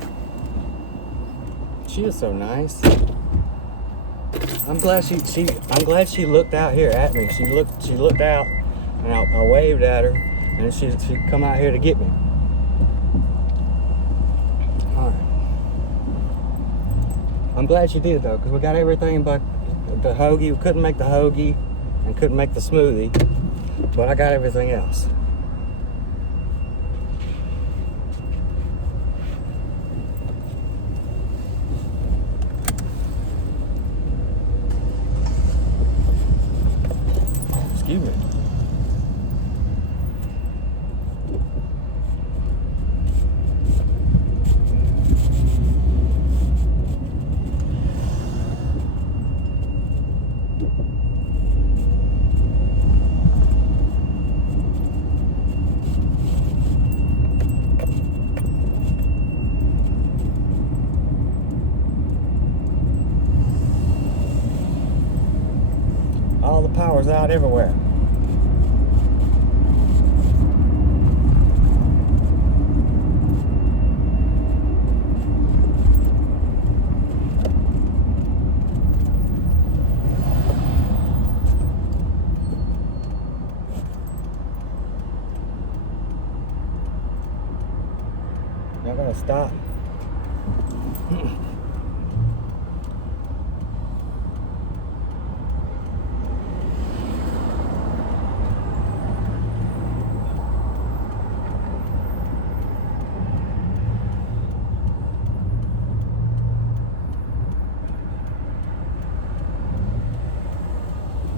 She is so nice. I'm glad she looked out here at me. She looked out, and I waved at her, and she come out here to get me. All right. I'm glad she did though, because we got everything but the hoagie. We couldn't make the hoagie and couldn't make the smoothie, but I got everything else. Excuse me. All the power's out everywhere. Y'all gonna stop?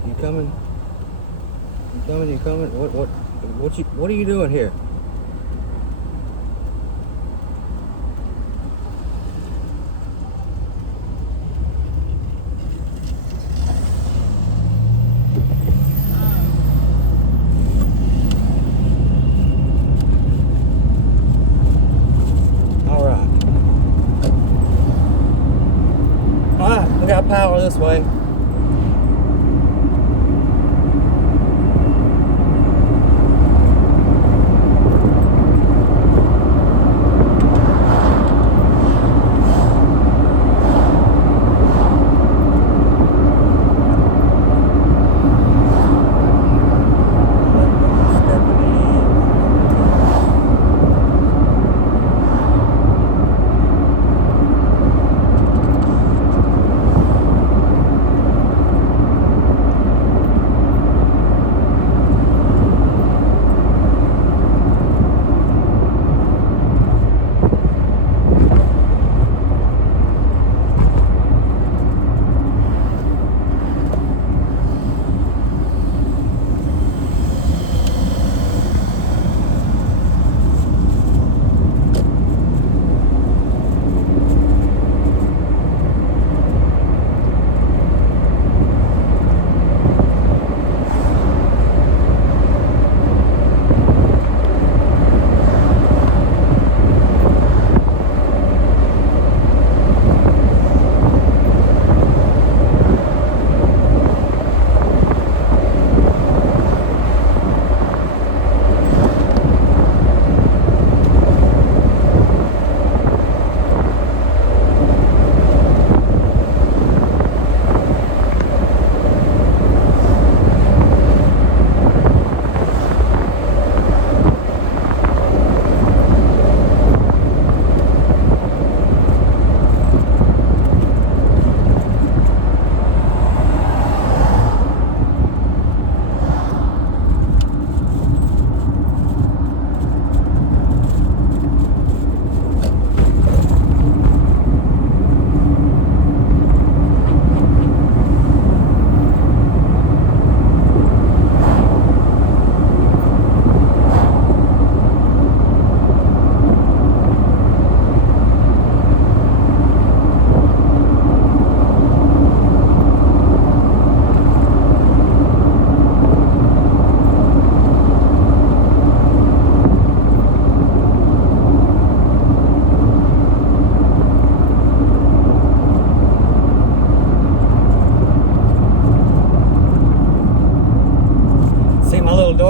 You coming? You coming? You coming? What are you doing here? All right, we got power this way.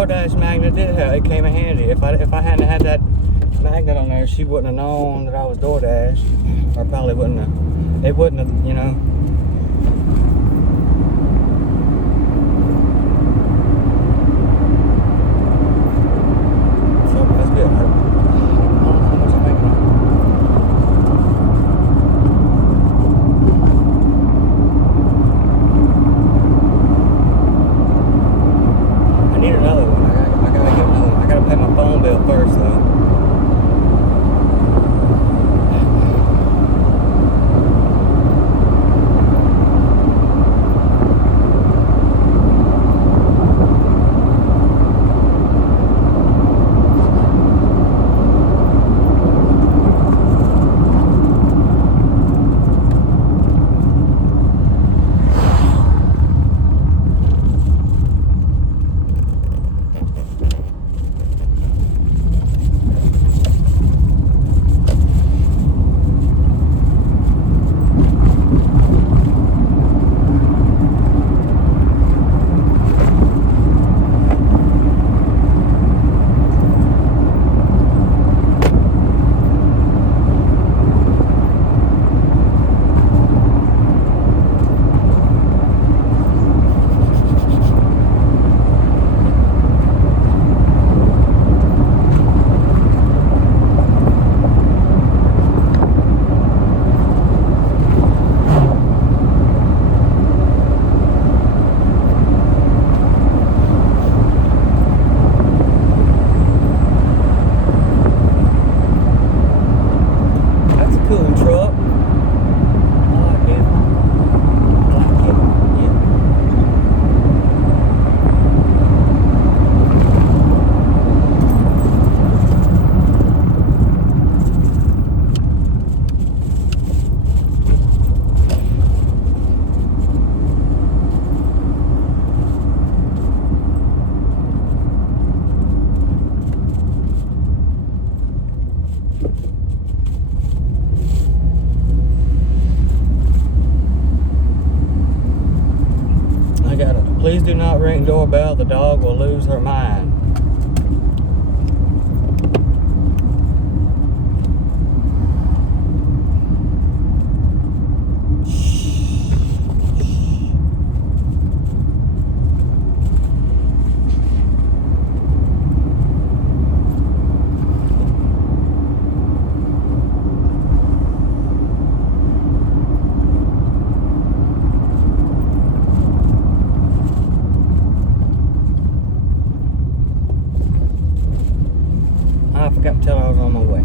DoorDash magnet did help. It came in handy. If I hadn't had that magnet on there, she wouldn't have known that I was DoorDash, or probably wouldn't have. It wouldn't have, you know. So that's good. I don't know how much I'm making. I need another one. I gotta get another one. I gotta pay my phone bill first, though. Please do not ring doorbell. The dog will lose her mind. I forgot to tell her I was on my way.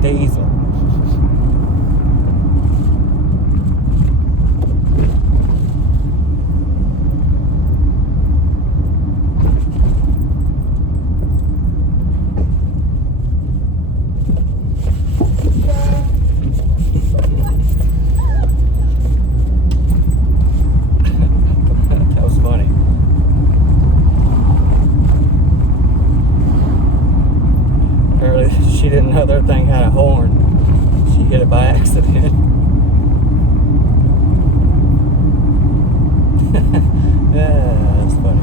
Diesel. That was funny. Apparently she didn't know their thing had a horn. She hit it by accident. Yeah, that's funny.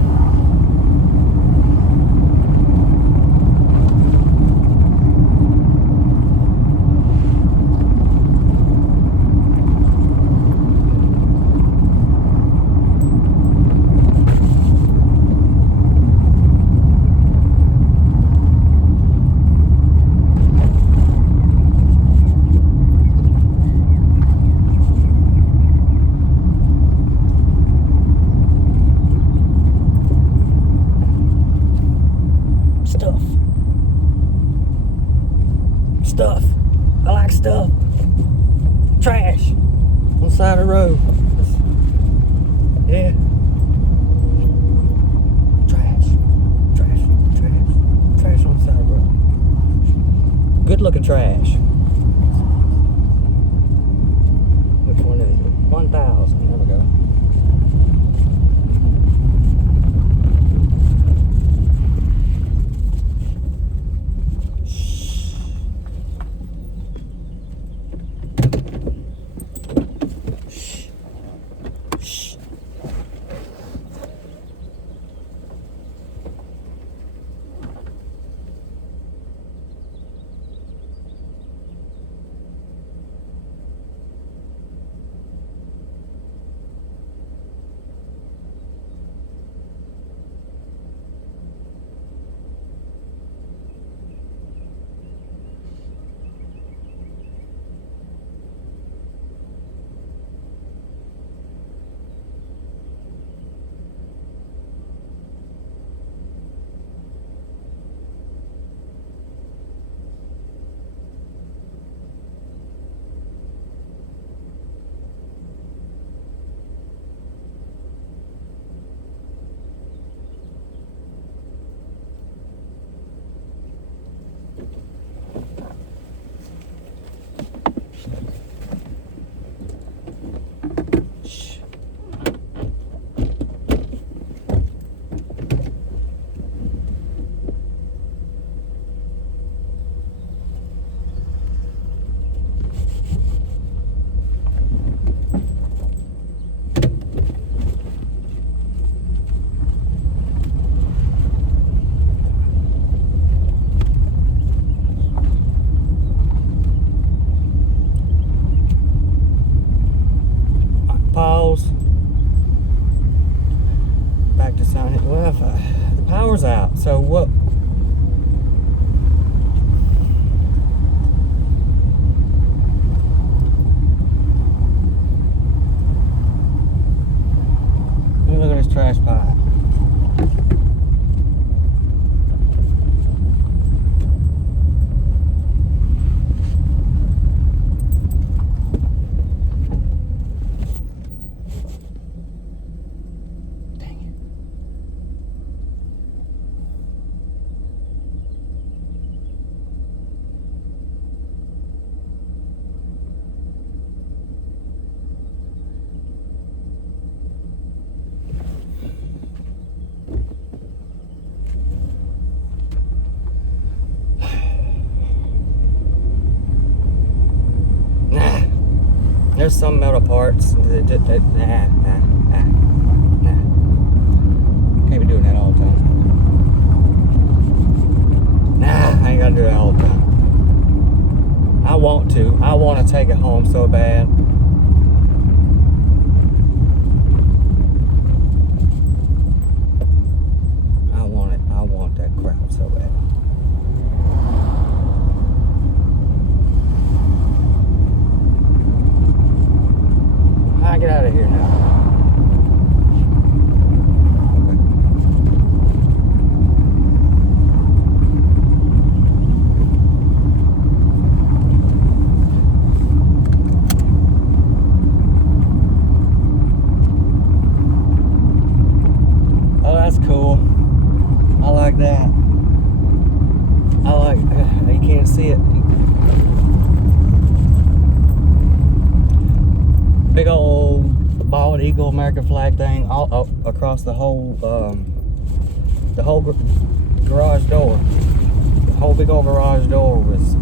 Stuff. I like stuff. Trash. On the side of the road. Yeah. Trash. Trash. Trash. Trash on the side of the road. Good looking trash. Shh. Pause. Back to signing. Well, the power's out. So what? Look at this trash pile. There's some metal parts that nah. Can't be doing that all the time. Nah, I ain't gotta do that all the time. I want to take it home so bad. I want that crap so bad. Get out of here now. Oh, that's cool. I like that. I like. You can't see it. Big old bald eagle American flag thing all across the whole garage door. The whole big old garage door was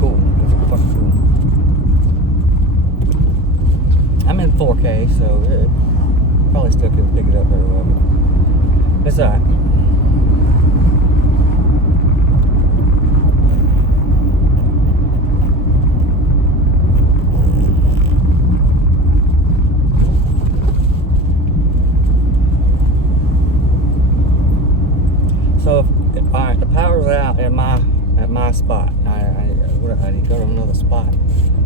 cool. It was fucking cool. I'm in 4K, so it probably still couldn't pick it up very well, but it's alright. So, alright, the power's out at my spot. I need to go to another spot.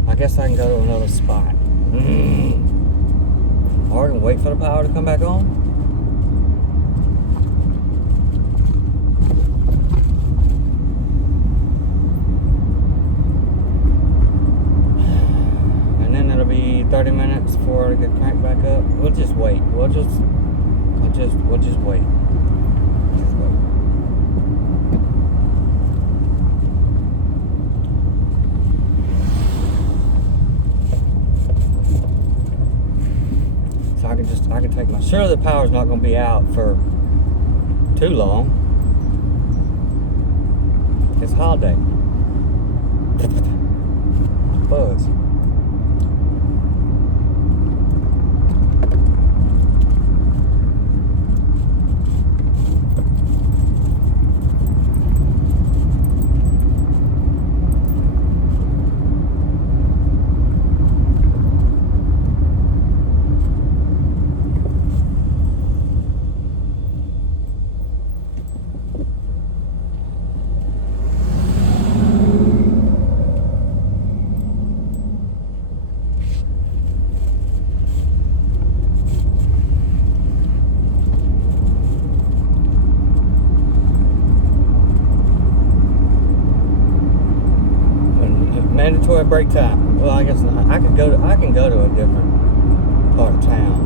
I guess I can go to another spot. Or I can wait for the power to come back on. And then it'll be 30 minutes before it gets cranked back up. We'll just wait. We'll just wait. I can take my, sure the power's not going to be out for too long. It's a holiday. Buzz. Mandatory break time. Well, I guess not. I can go to a different part of town.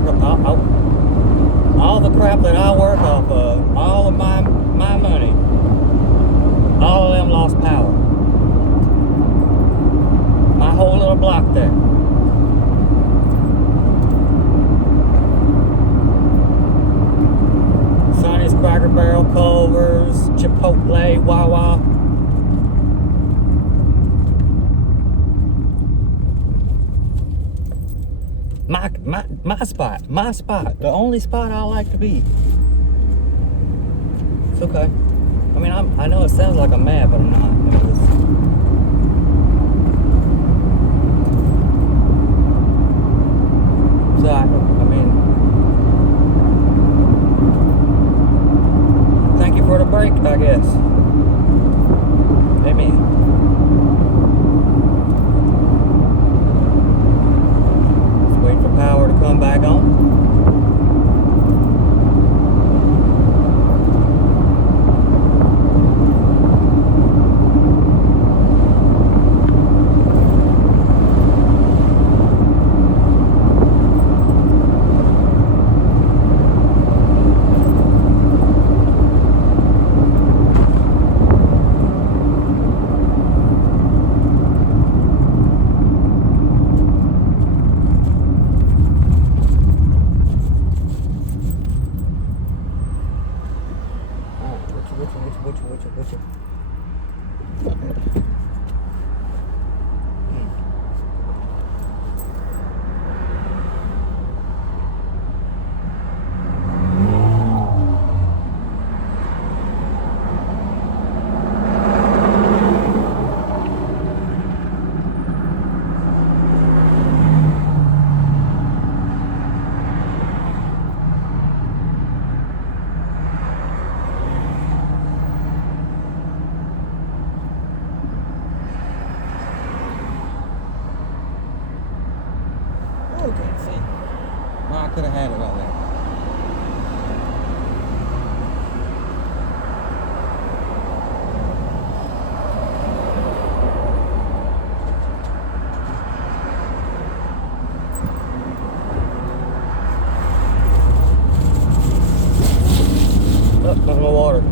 work, all the crap that I work off of, all of my money, all of them lost power. My whole little block there. Sonny's, Cracker Barrel, Culver's, Chipotle, Wawa. My spot, the only spot I like to be. It's okay. I mean, I know it sounds like I'm mad, but I'm not. So I mean, thank you for the break, I guess. Amen. Wait for power to come back on. Which okay, see. No, I could have had it right there. Oh, there's my water.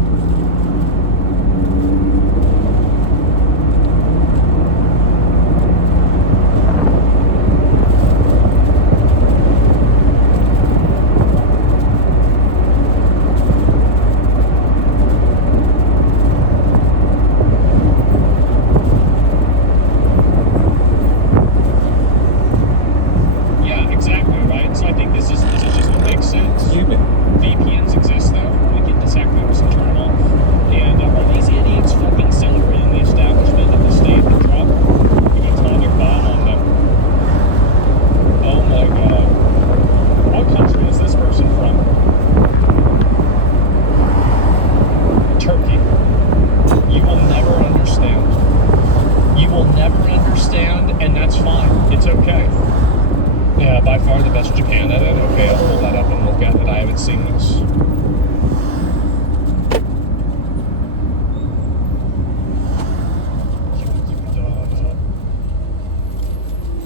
Yeah, exactly, right? So I think this is just what makes sense. VPNs exist though. We can detect those and turn off. And are these idiots fucking celebrating the establishment of the state of Trump? With an atomic bomb on them. Oh my god. What country is this person from? Turkey. You will never understand. You will never understand, and that's fine. It's okay. Yeah, by far the best Japan edit. Okay, I'll pull that up and look at it. I haven't seen this.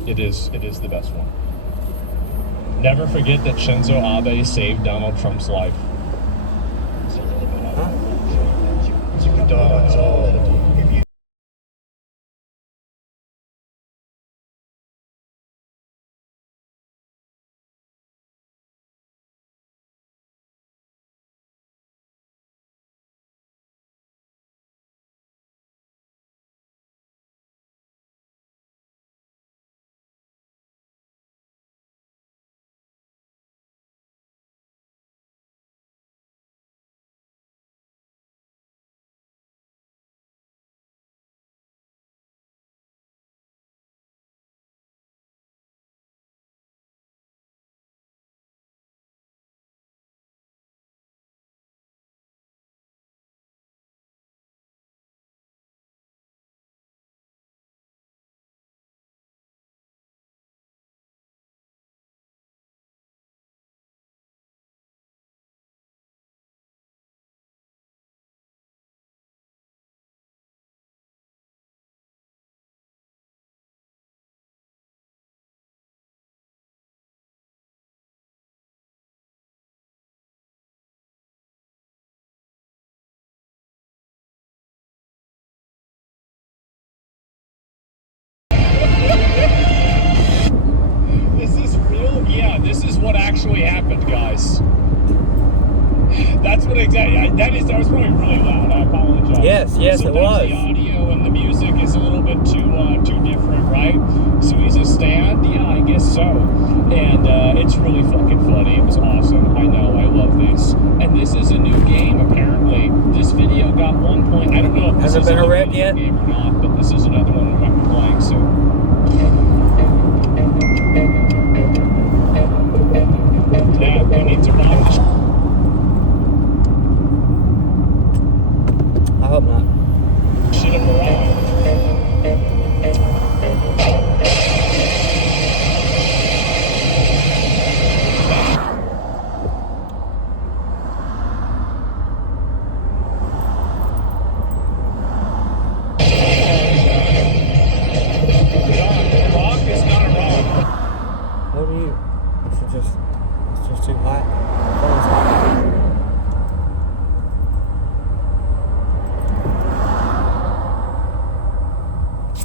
It is the best one. Never forget that Shinzo Abe saved Donald Trump's life. this is what actually happened, guys. That's what exactly. That was probably really loud. I apologize. Yes, so it was. The audio and the music is a little bit too different, right? So he's a stand? Yeah, I guess so. And it's really fucking funny. It was awesome. I know. I love this. And this is a new game, apparently. This video got 1 point. I don't know if this Has it is been a a rep new yet? game or not, but this is another one I'm playing soon. Yeah, we need to bomb the I hope not. shit up around. Rock is not a rock. What do you? It's just too hot. Phone's hot.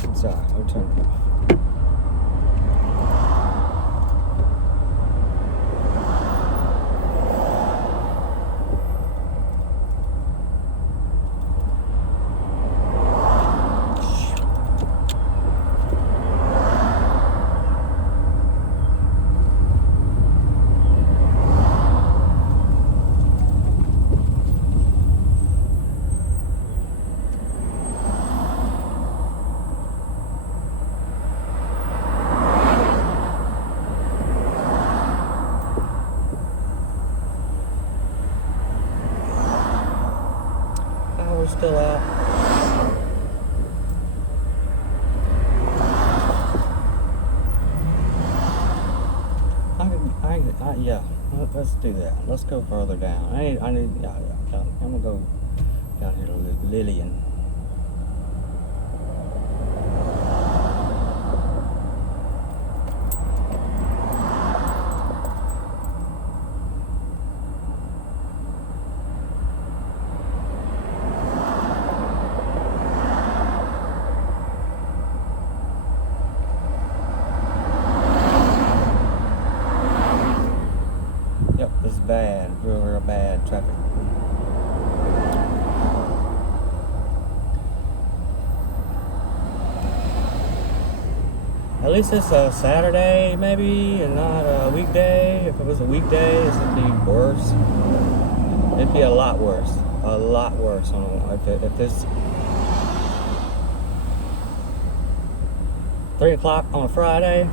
It's alright. I'll turn it off. Oh, we're still out. Yeah. Let's do that. Let's go further down. I'm gonna go down here to Lillian. Yep, this is bad. Real bad traffic. At least it's a Saturday, maybe, and not a weekday. If it was a weekday, this would be worse. It'd be a lot worse. A lot worse if this 3 o'clock on a Friday.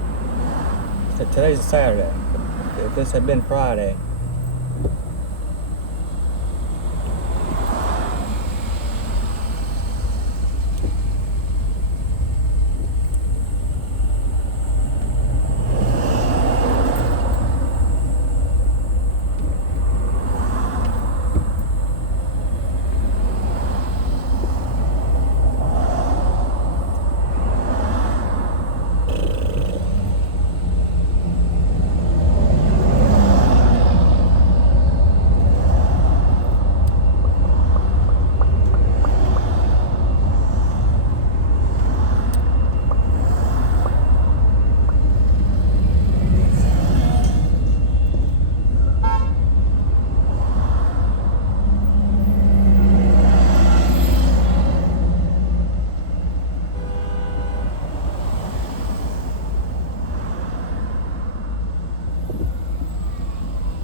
Today's a Saturday. If this had been Friday.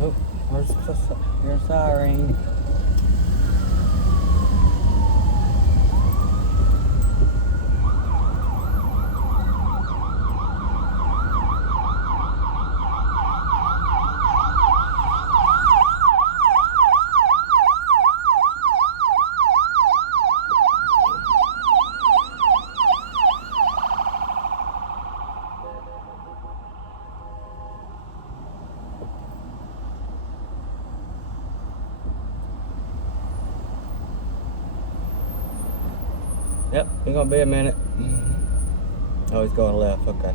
Oh, where's your siren? Yep, it's gonna be a minute. Oh, he's going left, okay.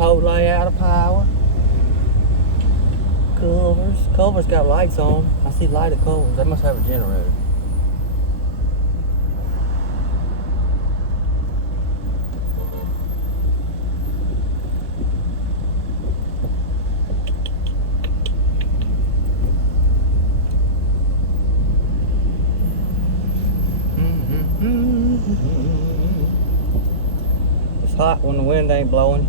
Chipotle out of power. Culver's got lights on. I see light at Culver's. They must have a generator. It's hot when the wind ain't blowing.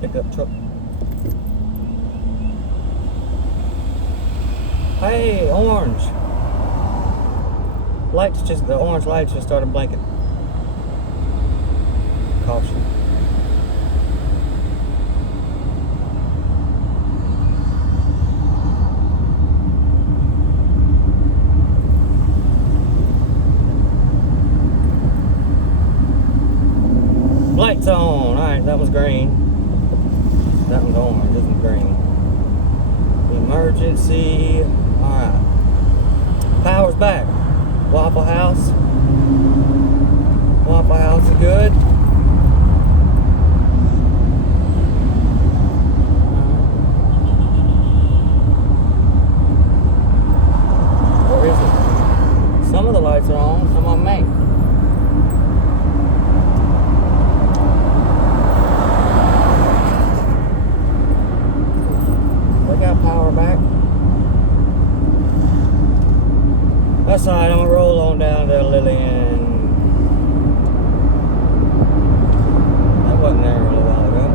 Pickup truck. Hey, orange. The orange lights just started blinking. Caution. Lights on. Alright, that was green. That one's orange, this one's green. Emergency. Alright. Power's back. Waffle House. Waffle House is good. Or is it? Some of the lights are on, some of them ain't. Power back. That's alright, I'm gonna roll on down to Lillian. That wasn't there a little while ago.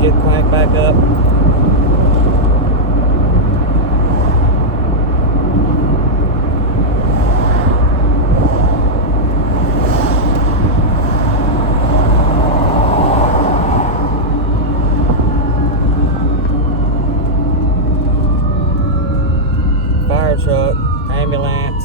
Get cranked back up. Fire truck, ambulance.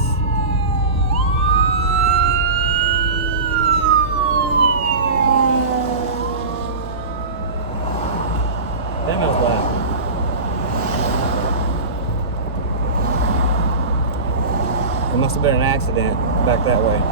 That was loud. must have been an accident back that way.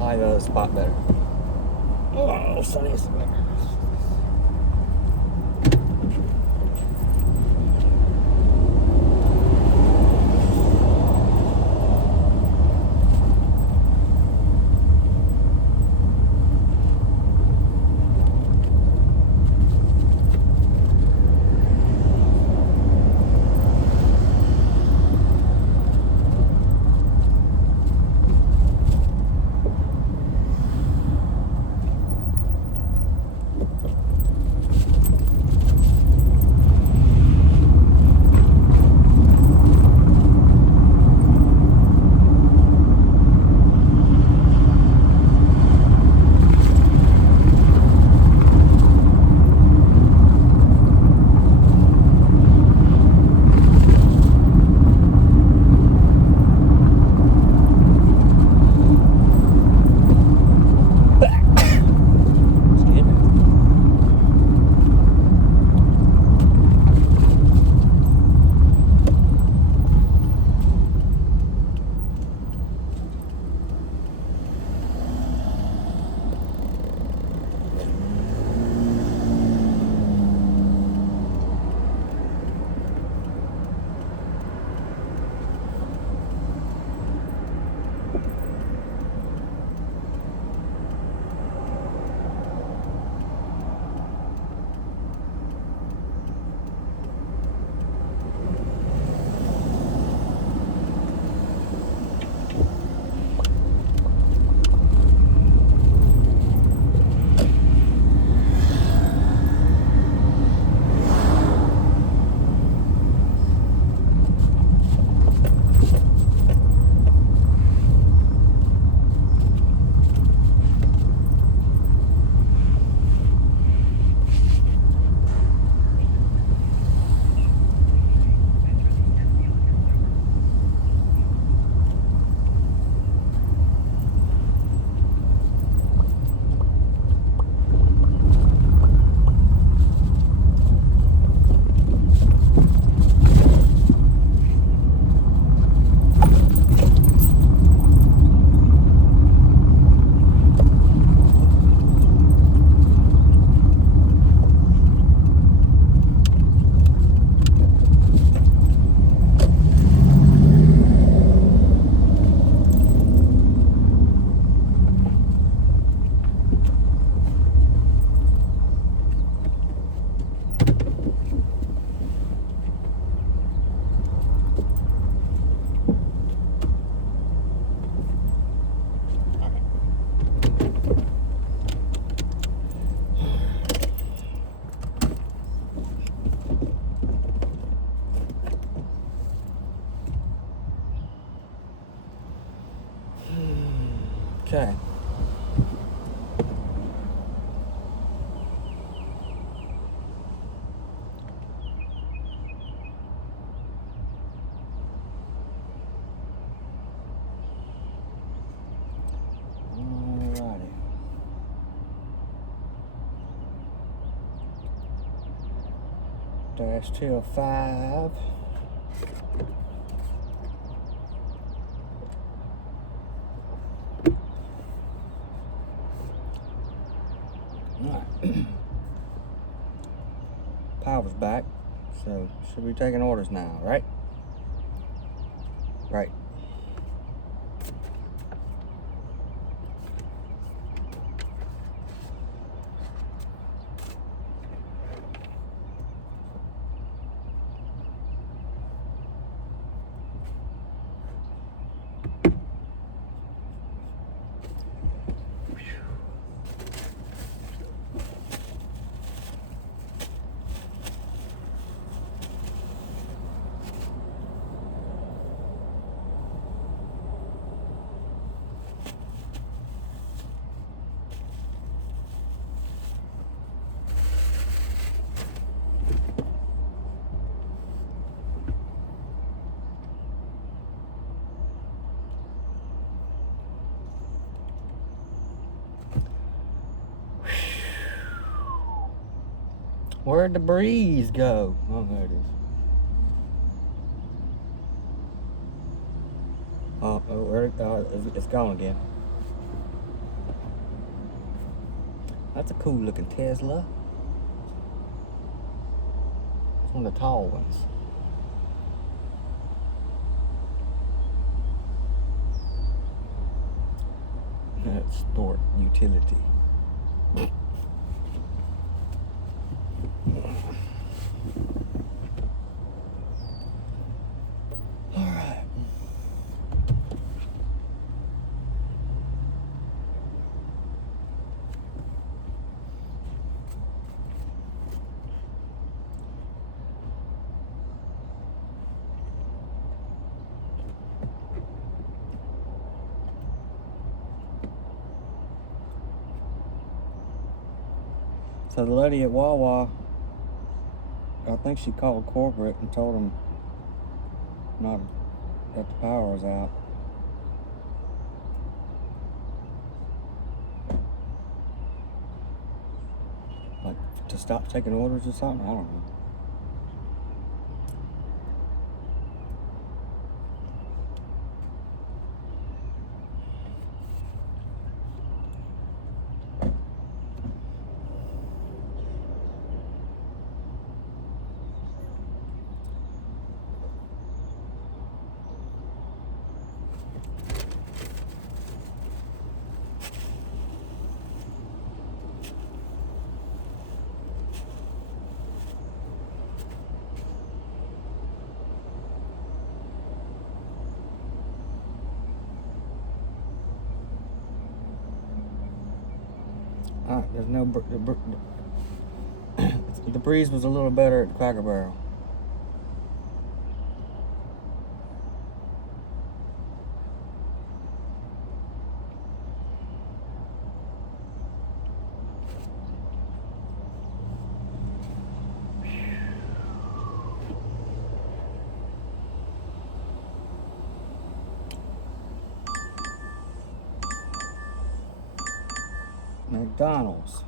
I like the other spot better. Oh, Sunny is better. Okay. Alrighty. Dash till 5. Alright. Power's back, so should be taking orders now, right? Right. Where'd the breeze go? Oh, there it is. It's gone again. That's a cool looking Tesla. It's one of the tall ones. That's sport utility. Alright. So the lady at Wawa, I think she called corporate and told them not that the power was out. Like to stop taking orders or something? I don't know. Alright, there's no the breeze was a little better at Cracker Barrel. McDonald's.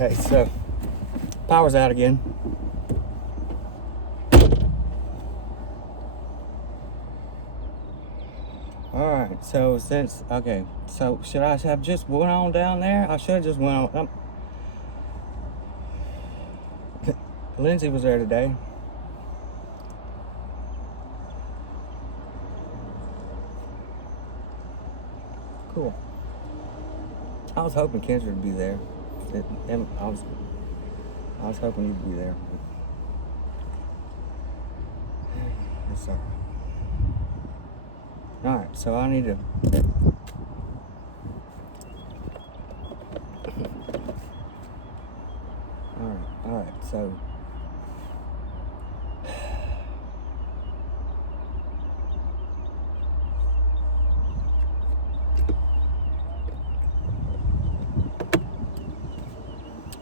Okay, so power's out again. Alright, so so should I have just went on down there? I should have just went on. Lindsay was there today. Cool. I was hoping Kendra would be there. I was hoping you'd be there. It's alright. Alright, so I need to Alright, so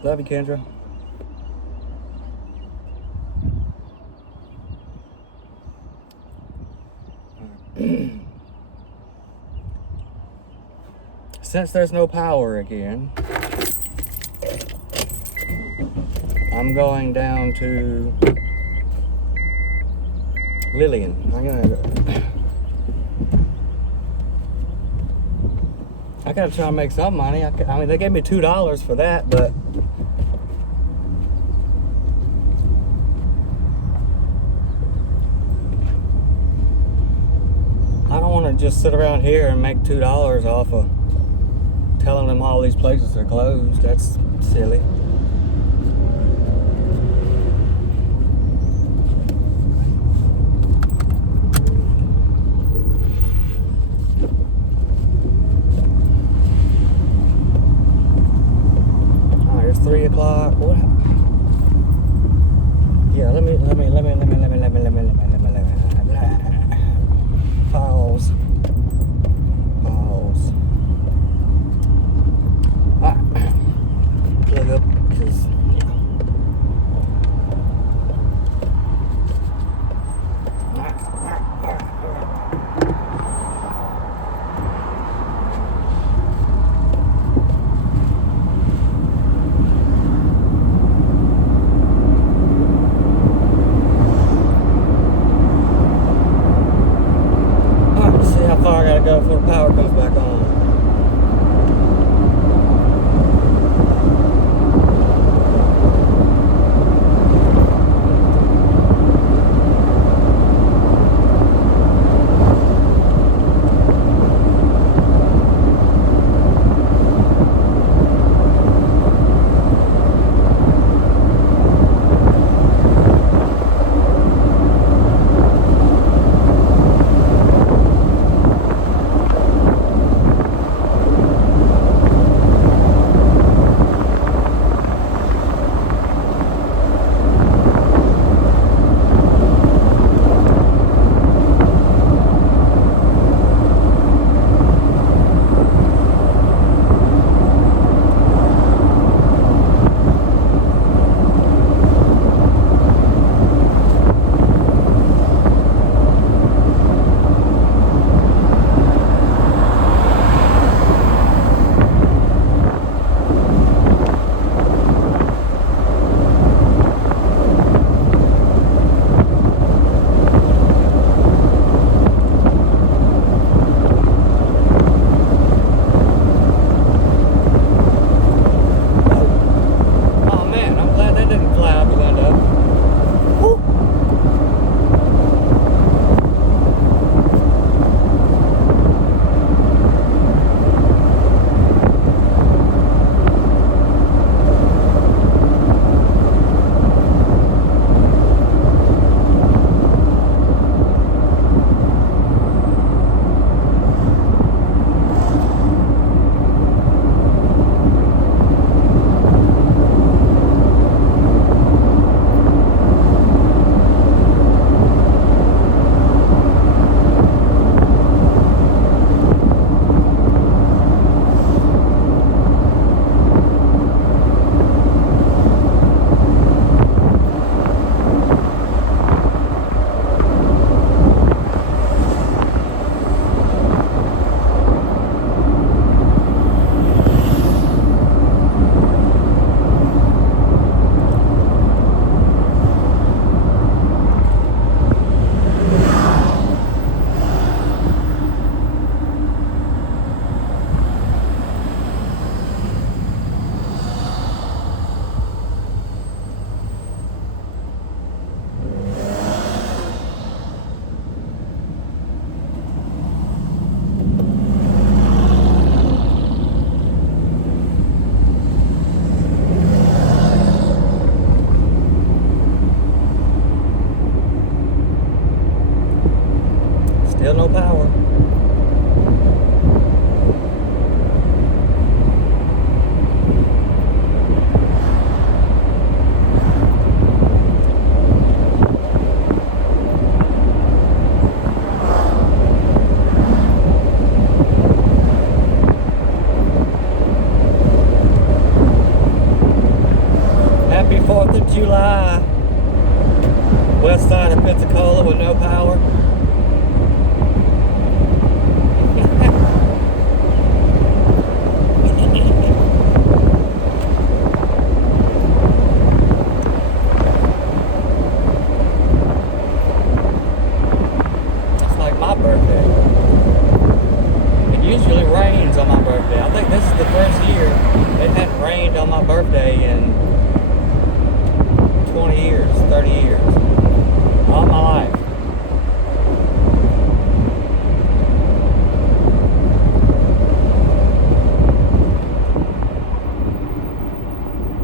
love you, Kendra. Since there's no power again, I'm going down to Lillian. I gotta try to make some money. I mean, they gave me $2 for that, but I don't want to just sit around here and make $2 off of telling them all these places are closed. That's silly. Alright, it's 3 o'clock. What? Yeah, let me. Pause. Plug up 4th of July. West side of Pensacola with no power. It's like my birthday. It usually rains on my birthday. I think this is the first year it hadn't rained on my birthday in 20 years, 30 years. All my life.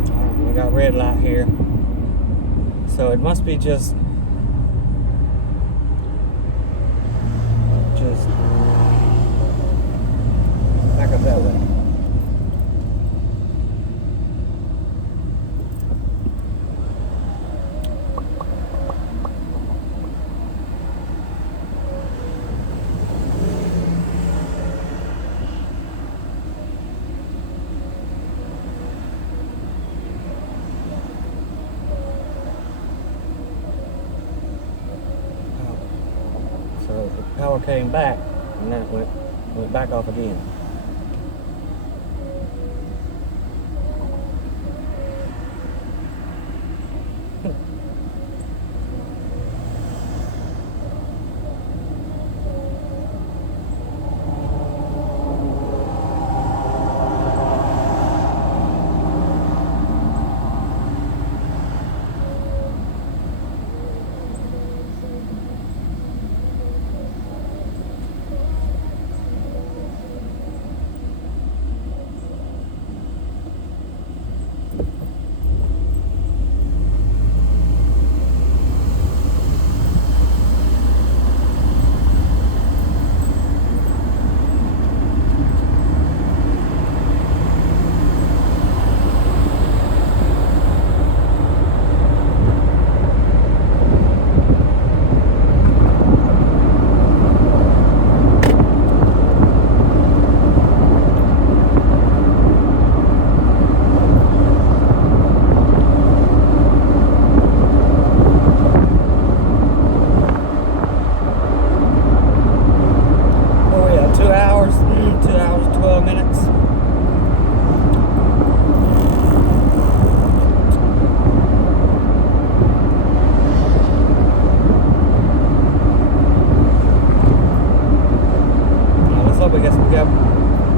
Alright, we got red light here. So it must be just back up that way. So the power came back and then it went back off again.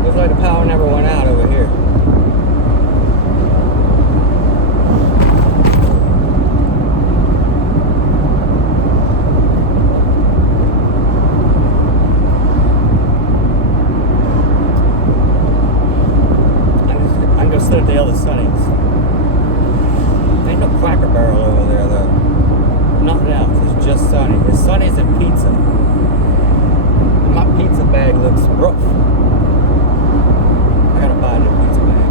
Looks like the power never went out over here. I'm gonna sit at the other Sonny's. Ain't no Cracker Barrel over there though. Nothing else. It's just Sonny. It's Sonny's and pizza. My pizza bag looks rough. I gotta buy a new pizza bag.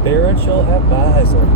Spiritual advisor.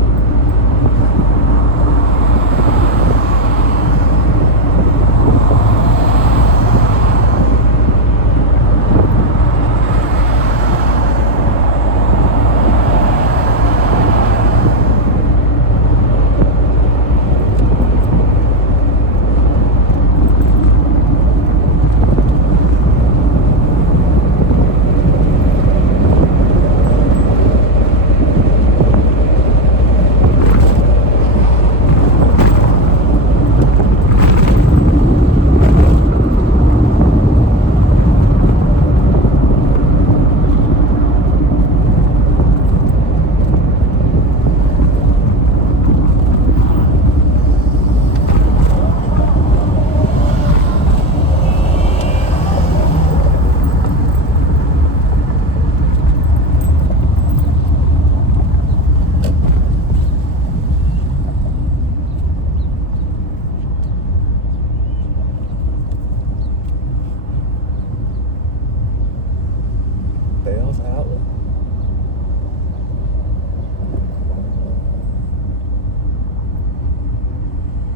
Bell's Outlet.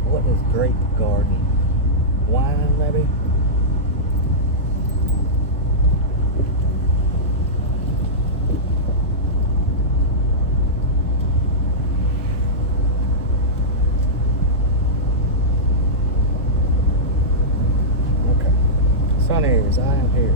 What is grape garden? Wine, maybe? Okay. Sonny's, I am here.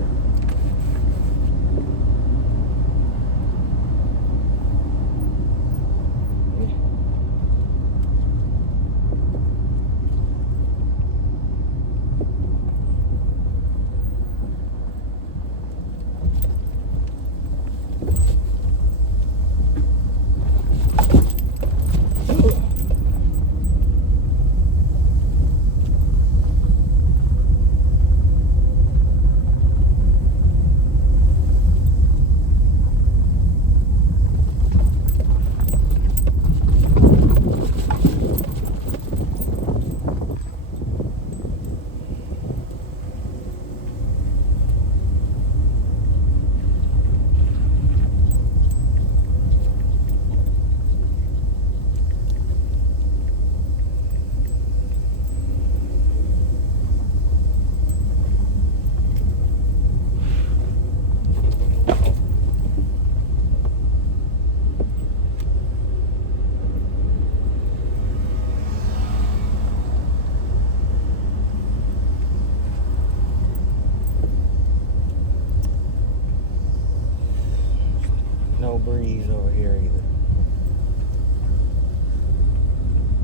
No breeze over here either.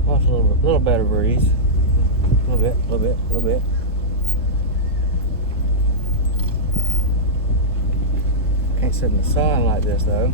Well, it's a little better breeze. A little bit. Can't sit in the sun like this though.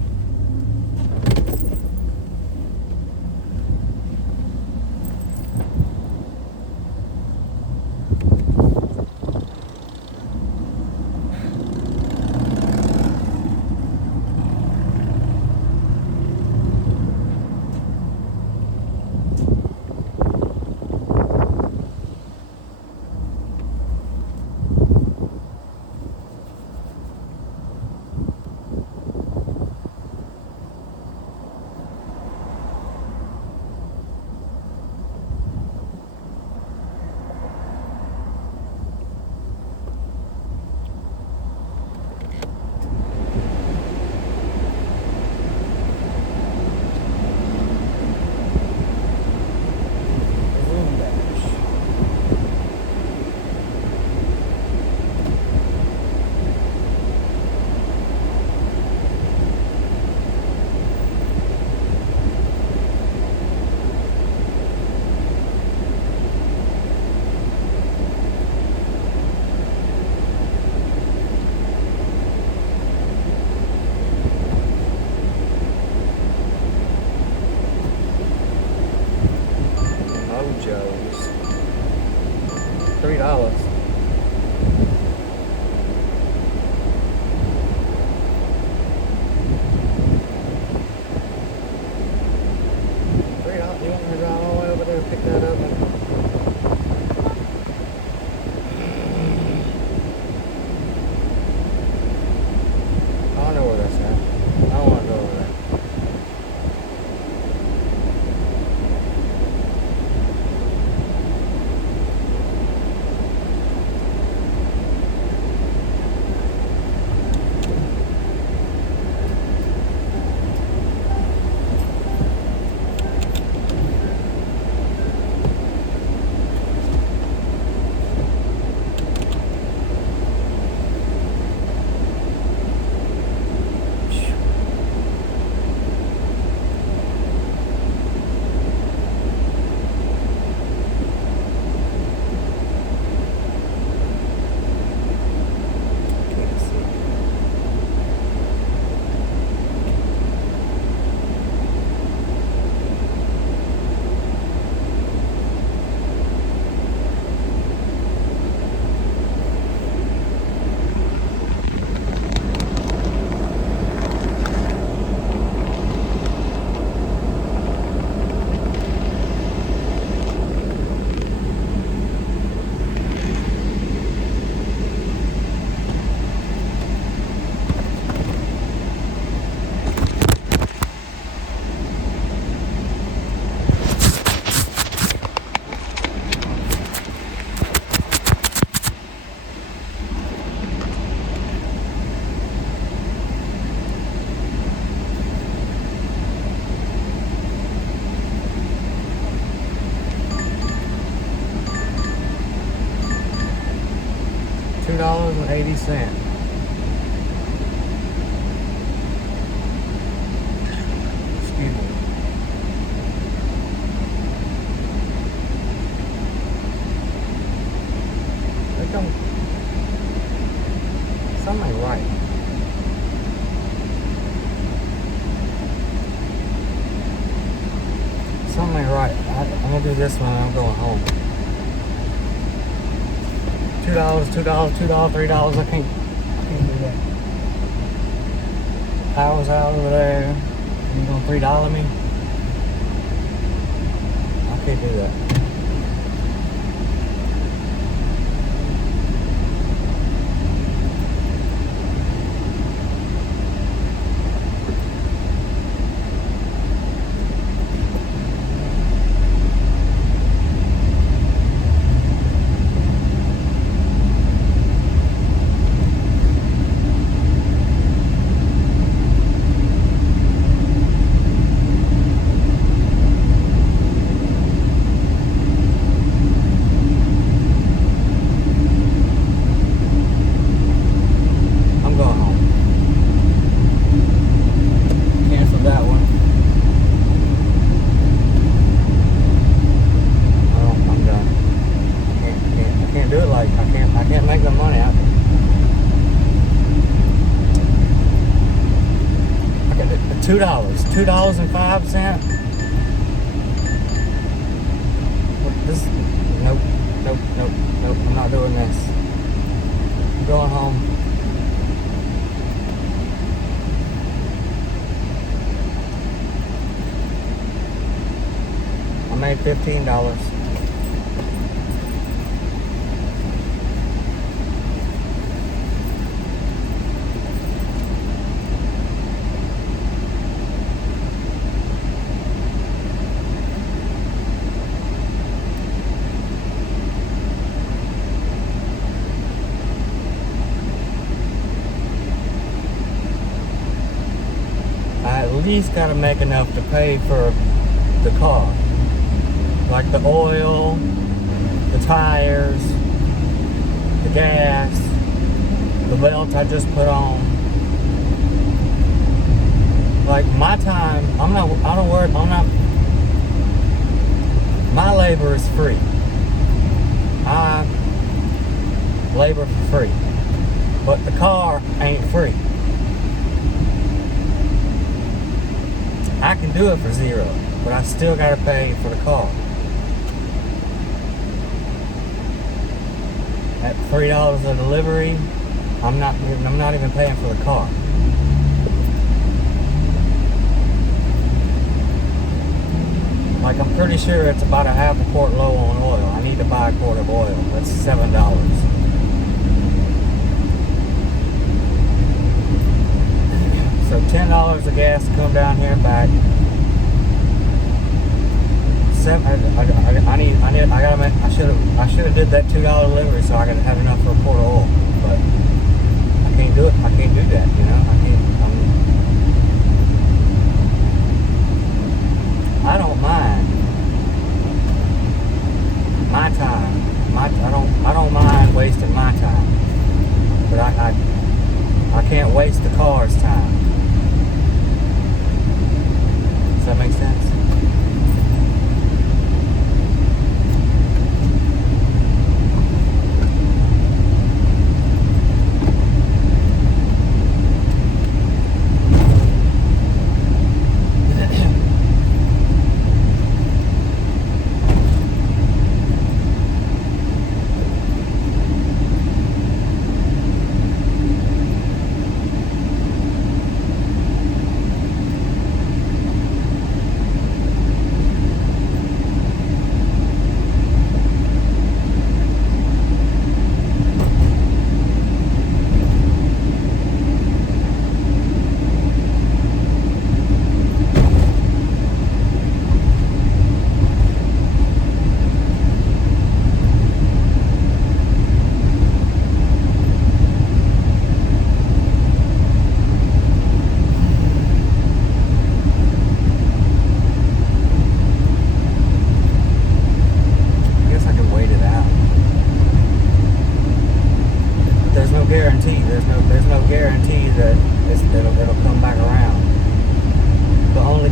80 cents. Excuse me. They don't. Something ain't right. Something ain't right. I'm gonna do this one and I'm going home. $2, $3. I can't do that. Power's out over there. You gonna $3 me? I can't do that. $2.05. This, nope. I'm not doing this. I'm going home. I made $15. At least got to make enough to pay for the car, like the oil, the tires, the gas, the belt I just put on. Like my time, I don't work, my labor is free. I labor for free, but the car ain't free. I can do it for $0, but I still gotta pay for the car. At $3 a delivery, I'm not even paying for the car. Like I'm pretty sure it's about a half a quart low on oil. I need to buy a quart of oil. That's $7. So $10 of gas to come down here and back. I should have did that $2 delivery so I could have enough for a quart of oil. But I can't do it. I can't do that, you know. I don't mind my time. I don't mind wasting my time. But I can't waste the car's time. Does that make sense?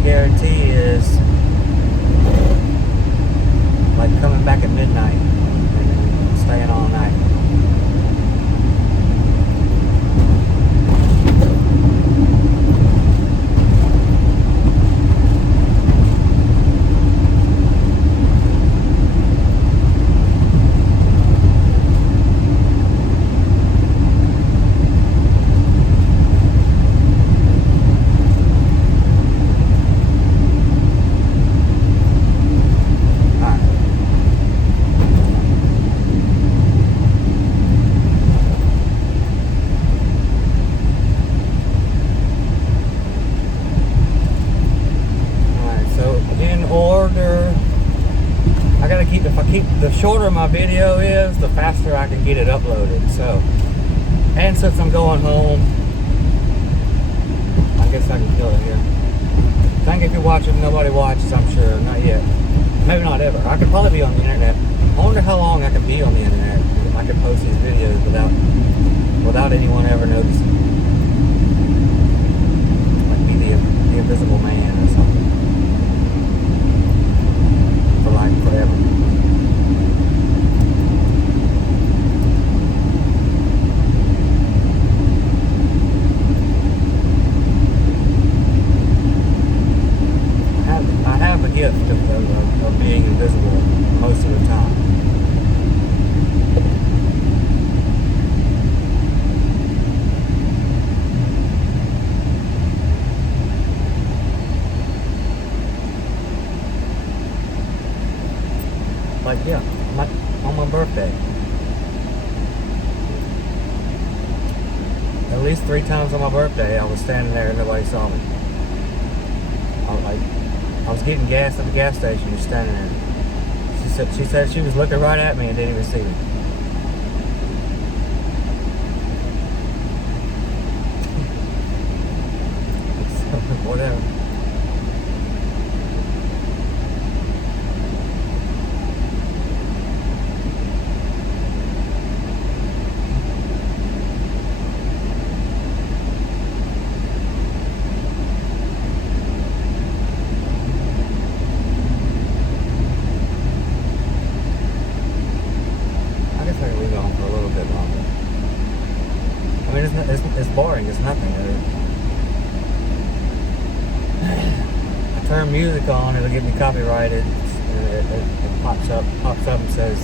guarantee is like coming back at midnight and staying all night. The shorter my video is, the faster I can get it uploaded. So, and since I'm going home, I guess I can kill it here. Thank you if you're watching. Nobody watches, I'm sure. Not yet. Maybe not ever. I could probably be on the internet. I wonder how long I can be on the internet. I could post these videos without anyone ever noticing. Like be the invisible man or something. For like forever. Gift of being invisible most of the time. Like yeah, on my birthday. At least 3 times on my birthday I was standing there and nobody saw me. I was getting gas at the gas station, just standing there. She said she was looking right at me and didn't even see me. So, whatever. It's boring. It's nothing. I turn music on, it'll get me copyrighted. It pops up and says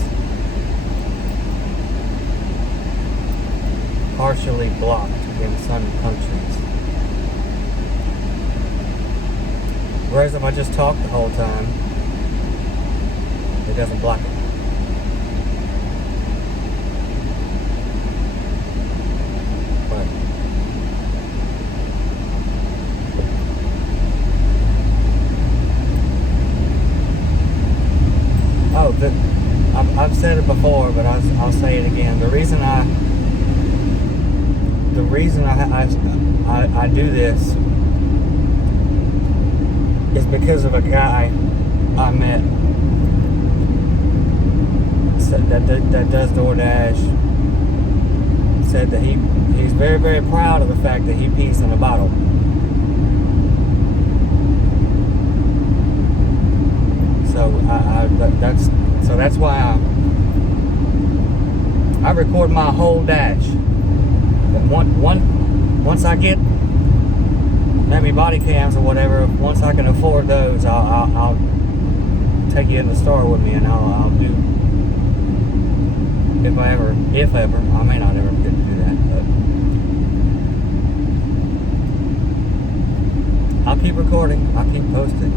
partially blocked in some countries. Whereas if I just talk the whole time, it doesn't block it. I've said it before, but I'll say it again. The reason I do this is because of a guy I met that does DoorDash. Said that he's very, very proud of the fact that he pees in a bottle. So that's why I record my whole dash. Once I get maybe body cams or whatever, once I can afford those, I'll take you in the store with me, and I'll do. If ever, I may not ever get to do that, but I'll keep recording. I'll keep posting.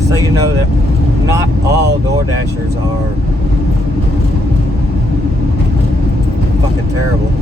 So you know that not all DoorDashers are fucking terrible.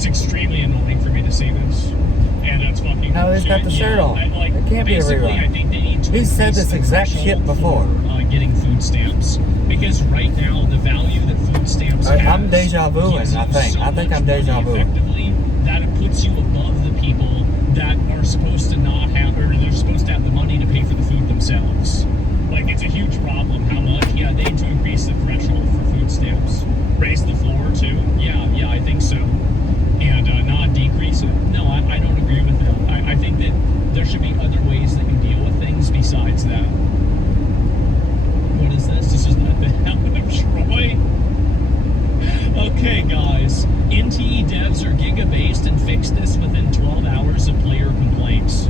It's extremely annoying for me to see this. And that's fucking No, he's got the shirt on. It can't be a basically, rerun. I think they need to He said increase this the exact shit threshold before. for, getting food stamps. Because right now, the value that food stamps has I'm deja vuing, gives you I think. so I think I'm much deja money vuing. effectively that it puts you above the people that are supposed to not have, or they're supposed to have the money to pay for the food themselves. Like, it's a huge problem. How much? Yeah, they need to increase the threshold for food stamps. Raise the floor, too. Yeah, I think so. And not decrease it. No, I don't agree with that. I think that there should be other ways that you deal with things besides that. What is this? This is not the Helen of Troy. Okay, guys. NTE devs are giga-based and fix this within 12 hours of player complaints.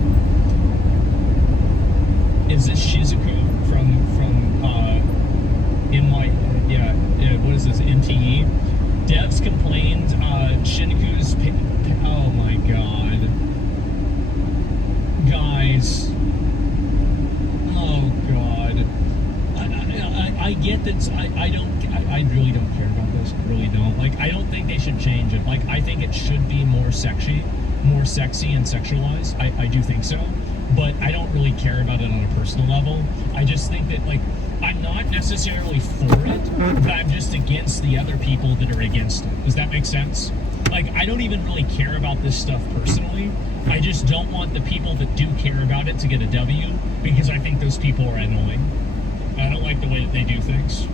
Is this Shizuku from what is this, NTE? Devs complained Shinjuku's oh my god. Guys. Oh god. I get that I really don't care about this. I really don't. Like, I don't think they should change it. Like, I think it should be more sexy and sexualized. I do think so. But I don't really care about it on a personal level. I just think that, like, I'm not necessarily for it, but I'm just against the other people that are against it. Does that make sense? Like, I don't even really care about this stuff personally. I just don't want the people that do care about it to get a W, because I think those people are annoying. I don't like the way that they do things.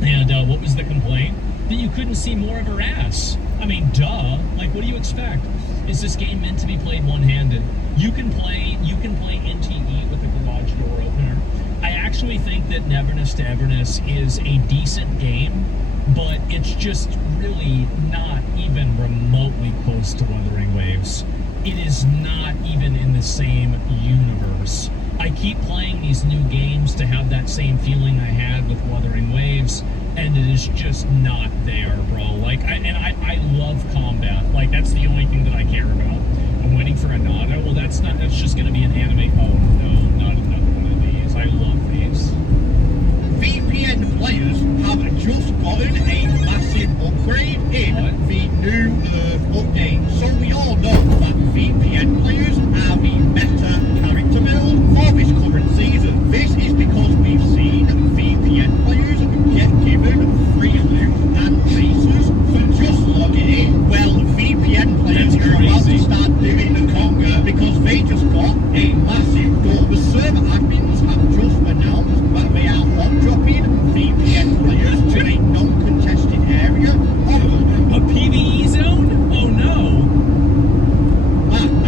And what was the complaint? That you couldn't see more of her ass. I mean, duh. Like, what do you expect? Is this game meant to be played one-handed? You can play NTE with a garage door opener. I actually think that Neverness to Everness is a decent game, but it's just really not even remotely close to Wuthering Waves. It is not even in the same universe. I keep playing these new games to have that same feeling I had with Wuthering Waves, and it is just not there, bro. Like, I love combat. Like, that's the only thing that I care about. I'm waiting for a Nada. Well, that's just gonna be an anime. Oh, no, not another one of these. I love these. VPN players have just gotten a massive upgrade in the new update. So we all know that VPN players are the meta character build for this current season. This is because we've seen VPN players get given free loot and bases for just logging in. Well, VPN players are about to start doing the conga because they just got a massive door. The server admins have just announced that they are hot dropping VPN players to a non-contested area of a PvE zone? Oh no!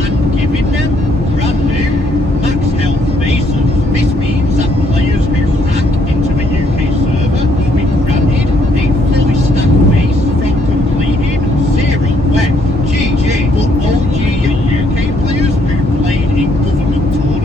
And giving them brand new max health bases. This means that players who hack into the UK server will be granted a fully stacked base from completing 0 web. GG, but OG UK players who played in government tournaments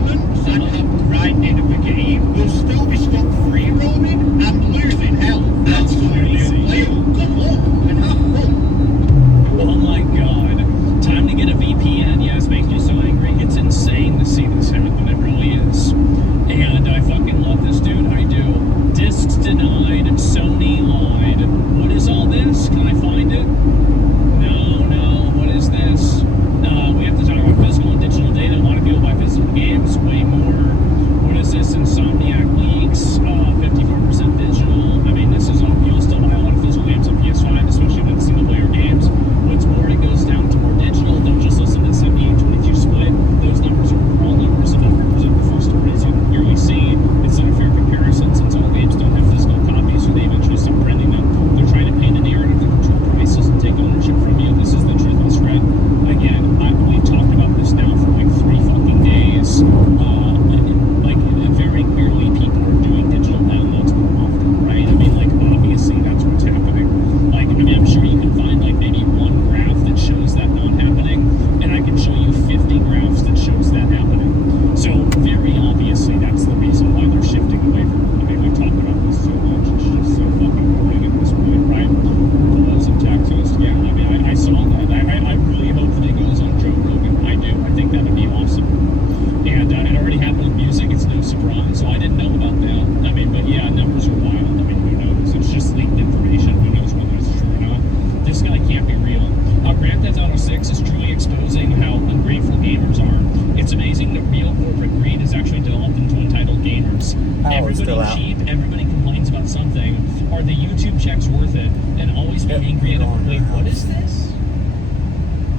power's still everybody out. cheap, everybody complains about something. Are the YouTube checks worth it? And always be angry at it. Wait, what is this?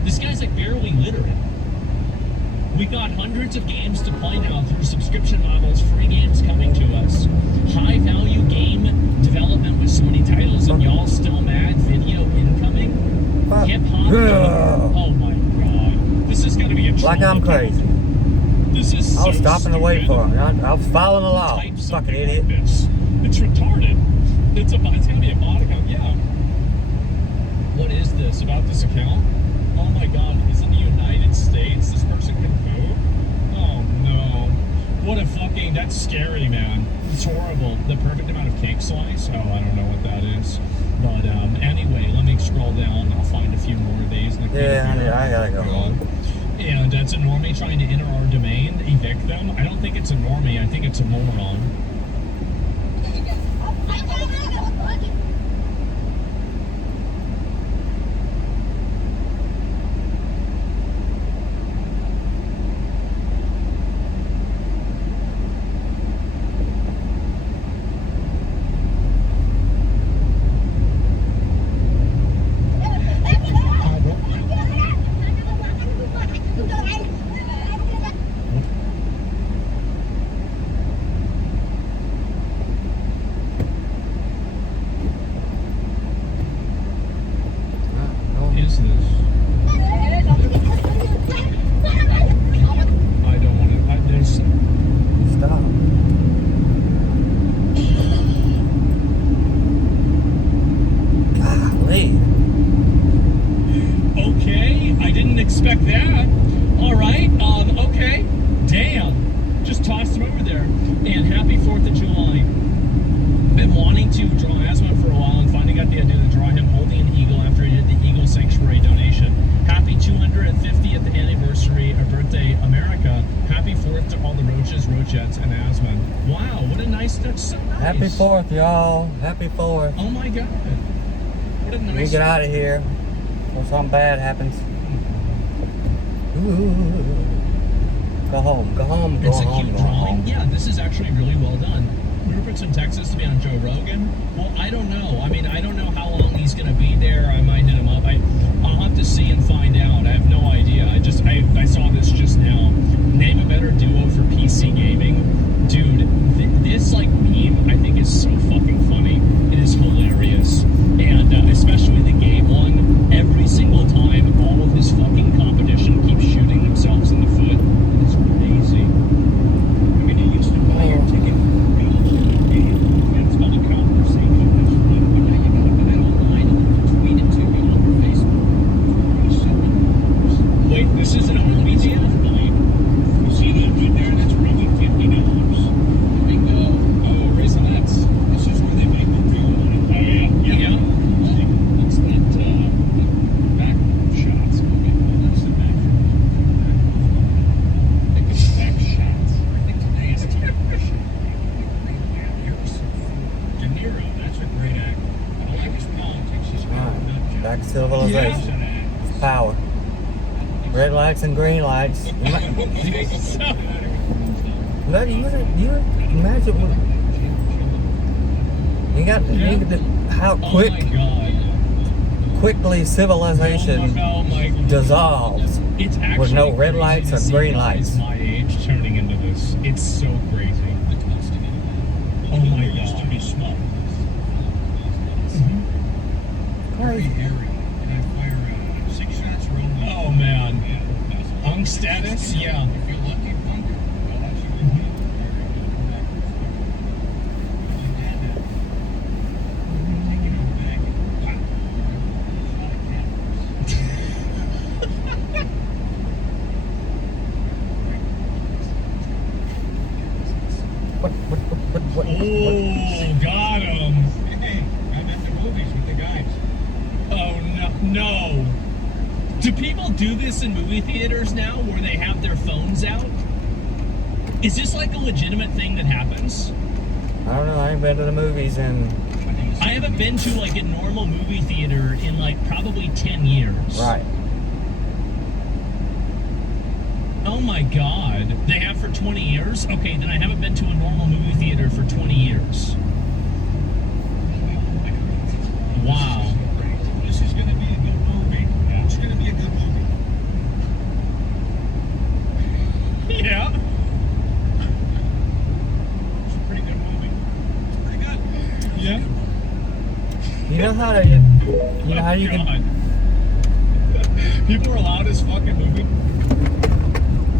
This guy's like barely literate. We got hundreds of games to play now through subscription models, free games coming to us. High value game development with so many titles, and y'all still mad? Video incoming? Hip hop? Oh my god. This is gonna be a Like I'm crazy. This is so I was stopping to wait for him. I was following the law. Type Fucking something idiot. like this. It's retarded. It's gonna be a bot account. Yeah. What is this about this account? Oh my god, he's in the United States. This person can move? Oh no. What a fucking, that's scary, man. It's horrible. The perfect amount of cake slice? Oh, I don't know what that is. But anyway, let me scroll down. I'll find a few more of these. Yeah, I gotta go home. And it's a normie trying to enter our domain, evict them. I don't think it's a normie. I think it's a moron. What is this? I don't want to. There's. Stop. Golly. Okay, I didn't expect that. All right, okay. Damn. Just tossed him over there. And happy 4th of July. Been wanting to draw Asmund for a while and finally got the idea to draw him holding an eagle after he did the Eagle Sanctuary donation. Happy 250th anniversary of Birthday America. Happy 4th to all the Roaches, Rochettes, and Asmund. Wow, what a nice, that's so nice. Happy 4th, y'all. Happy 4th. Oh my god. What a We nice. get out of here before something bad happens. Ooh. Go home, go home, go It's a home, cute go drawing. home. Yeah, this is actually really well done. Rupert's in Texas to be on Joe Rogan. Well, I don't know. I mean, I don't know how long he's going to be there. I might hit him up. I'll have to see and find out. I have no idea. I saw this just now. Name a better duo for PC gaming. Dude, this like meme I think is so fucking funny. It is hilarious. And especially the game one, every single time all of his fucking competition keeps shooting themselves in the foot. It's crazy. I mean, you used to buy your ticket. It's called a conversation. That's fun. But now you gotta put it online and tweet it to me on your Facebook. Wait, this isn't a movie theater? You see that right there? That's ringing $50. Bingo. Oh, Raisinets. This is where they make the real money. Oh, yeah. Yeah. What's that, back shots? Okay, well, that's the back. I think it's back shots. I think today is De Niro, that's a great actor. I don't like his politics. He's got a nut job. Back to civilization. It's power. Red lights and green lights. You imagine what you got how quickly civilization dissolves It's actually with no red lights crazy to or see green guys lights. my age turning into this. It's so crazy. Oh my god. Used to be small. Crazy. Oh man. Unk status? Yeah. If you're lucky, bunker. Well, that's What? Oh, got him. Hey, I'm at the movies with the guys. Oh no. Do people do this in movie theaters now where they have their phones out? Is this like a legitimate thing that happens? I don't know. I ain't been to the movies and I haven't been to like a normal movie theater in like probably 10 years. right. Oh my god. They have for for 20 years? Okay, then I haven't been to a normal movie theater for 20 years. Wow. This is going to be a good movie. It's going to be a good movie. Yeah. It's a pretty good movie. It's pretty good. Yeah. You know how you can. People are loud as fucking movie.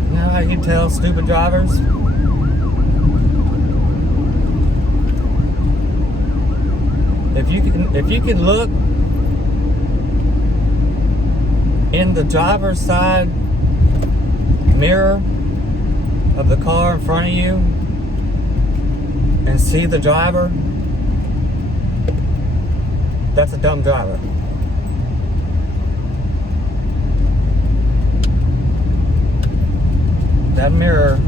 You know how you tell stupid drivers? If you can look in the driver's side mirror of the car in front of you and see the driver, that's a dumb driver. That mirror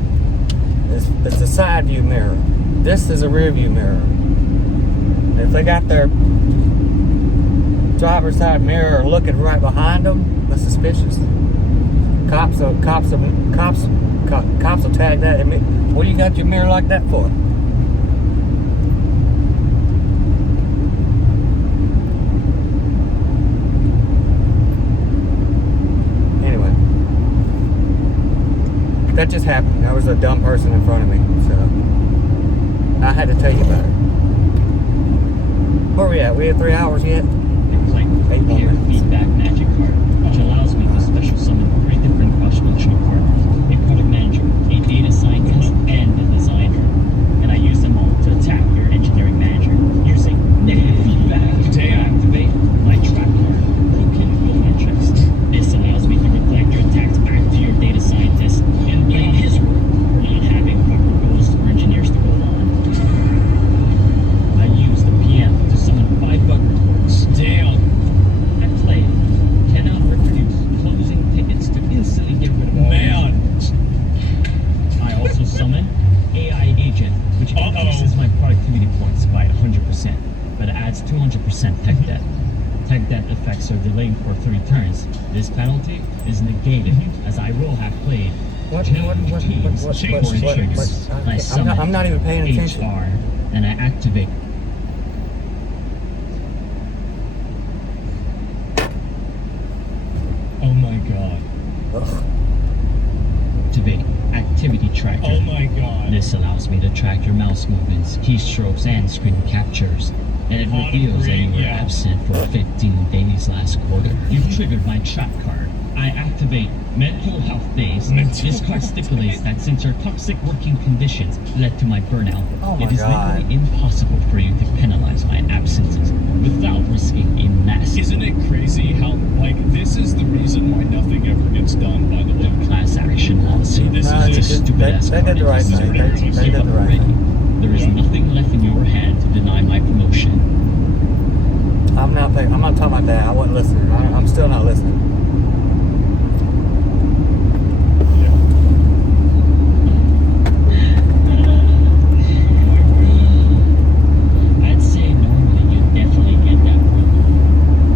is a side view mirror. This is a rear view mirror. If they got their driver's side mirror looking right behind them, that's suspicious. Cops will tag that. What do you got your mirror like that for? Anyway, that just happened. There was a dumb person in front of me, so I had to tell you about it. Where are we at? We at 3 hours yet? 8 more minutes. Feedback magic card, which allows me to special summon 3 different cross-functional partners: a product manager, a data scientist, and a designer. And I use them all to attack your engineering manager using negative feedback to activate my track card, broken goal interest. This allows me to reflect your attacks back to your data scientist and blame his work for not having proper goals for engineers to go on. I use the PM to summon 5 bug reports. Damn. I play cannot reproduce closing tickets to instantly get rid of all. Man. I also summon AI agent, which increases my productivity points by 100%, but adds 200% tech debt. Tech debt effects are delayed for 3 turns. This penalty is negated, as I will have played What? I summon I'm not even paying attention. HR, and I activate. Oh my god. Activate activity tracker. Oh my god. This allows me to track your mouse movements, keystrokes, and screen captures. And it reveals that you were absent for 15 days last quarter. You've triggered my trap card. I activate mental health days. This card stipulates that since your toxic working conditions led to my burnout, it is legally impossible for you to penalize my absences without risking a massive. Isn't it crazy how, this is the reason why nothing ever gets done, by the way. Class action lawsuit. This is a stupid ass They did the right thing. They did the right thing. There is nothing left in your hand to deny my promotion. I'm not talking about that. I wasn't listening. I'm still not listening. I'd say normally you definitely get that promo.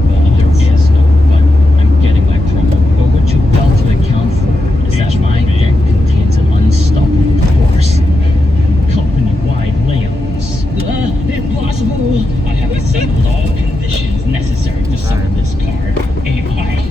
Well, there is no, but I'm getting my promo. But what you fail to account for is that my deck contains an unstoppable force. Company-wide layoffs. Impossible! I have assembled all conditions necessary to summon this card. AI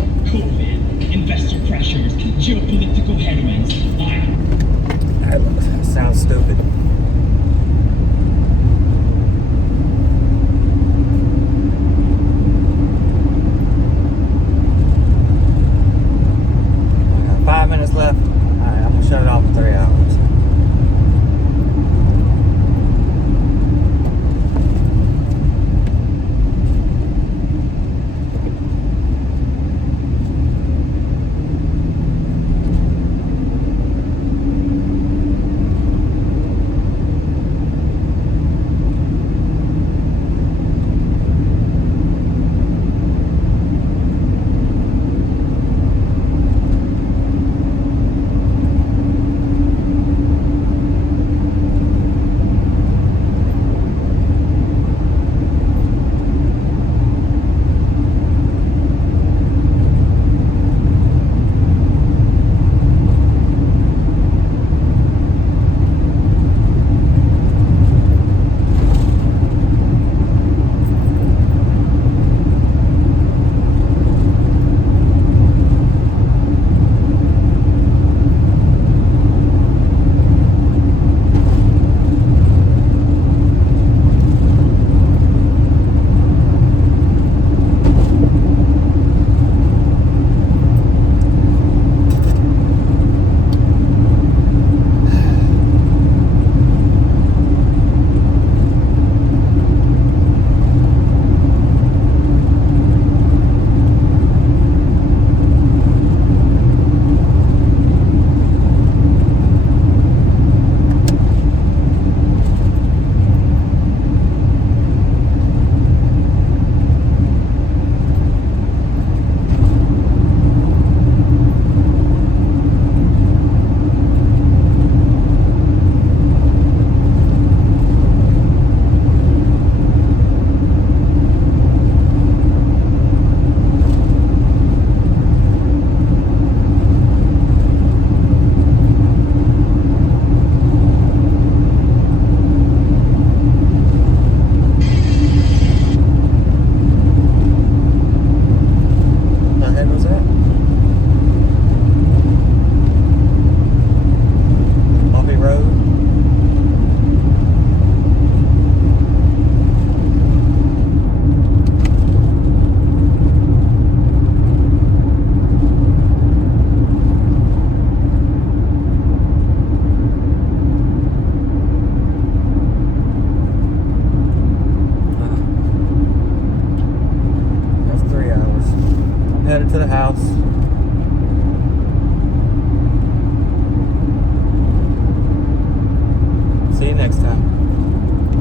headed to the house.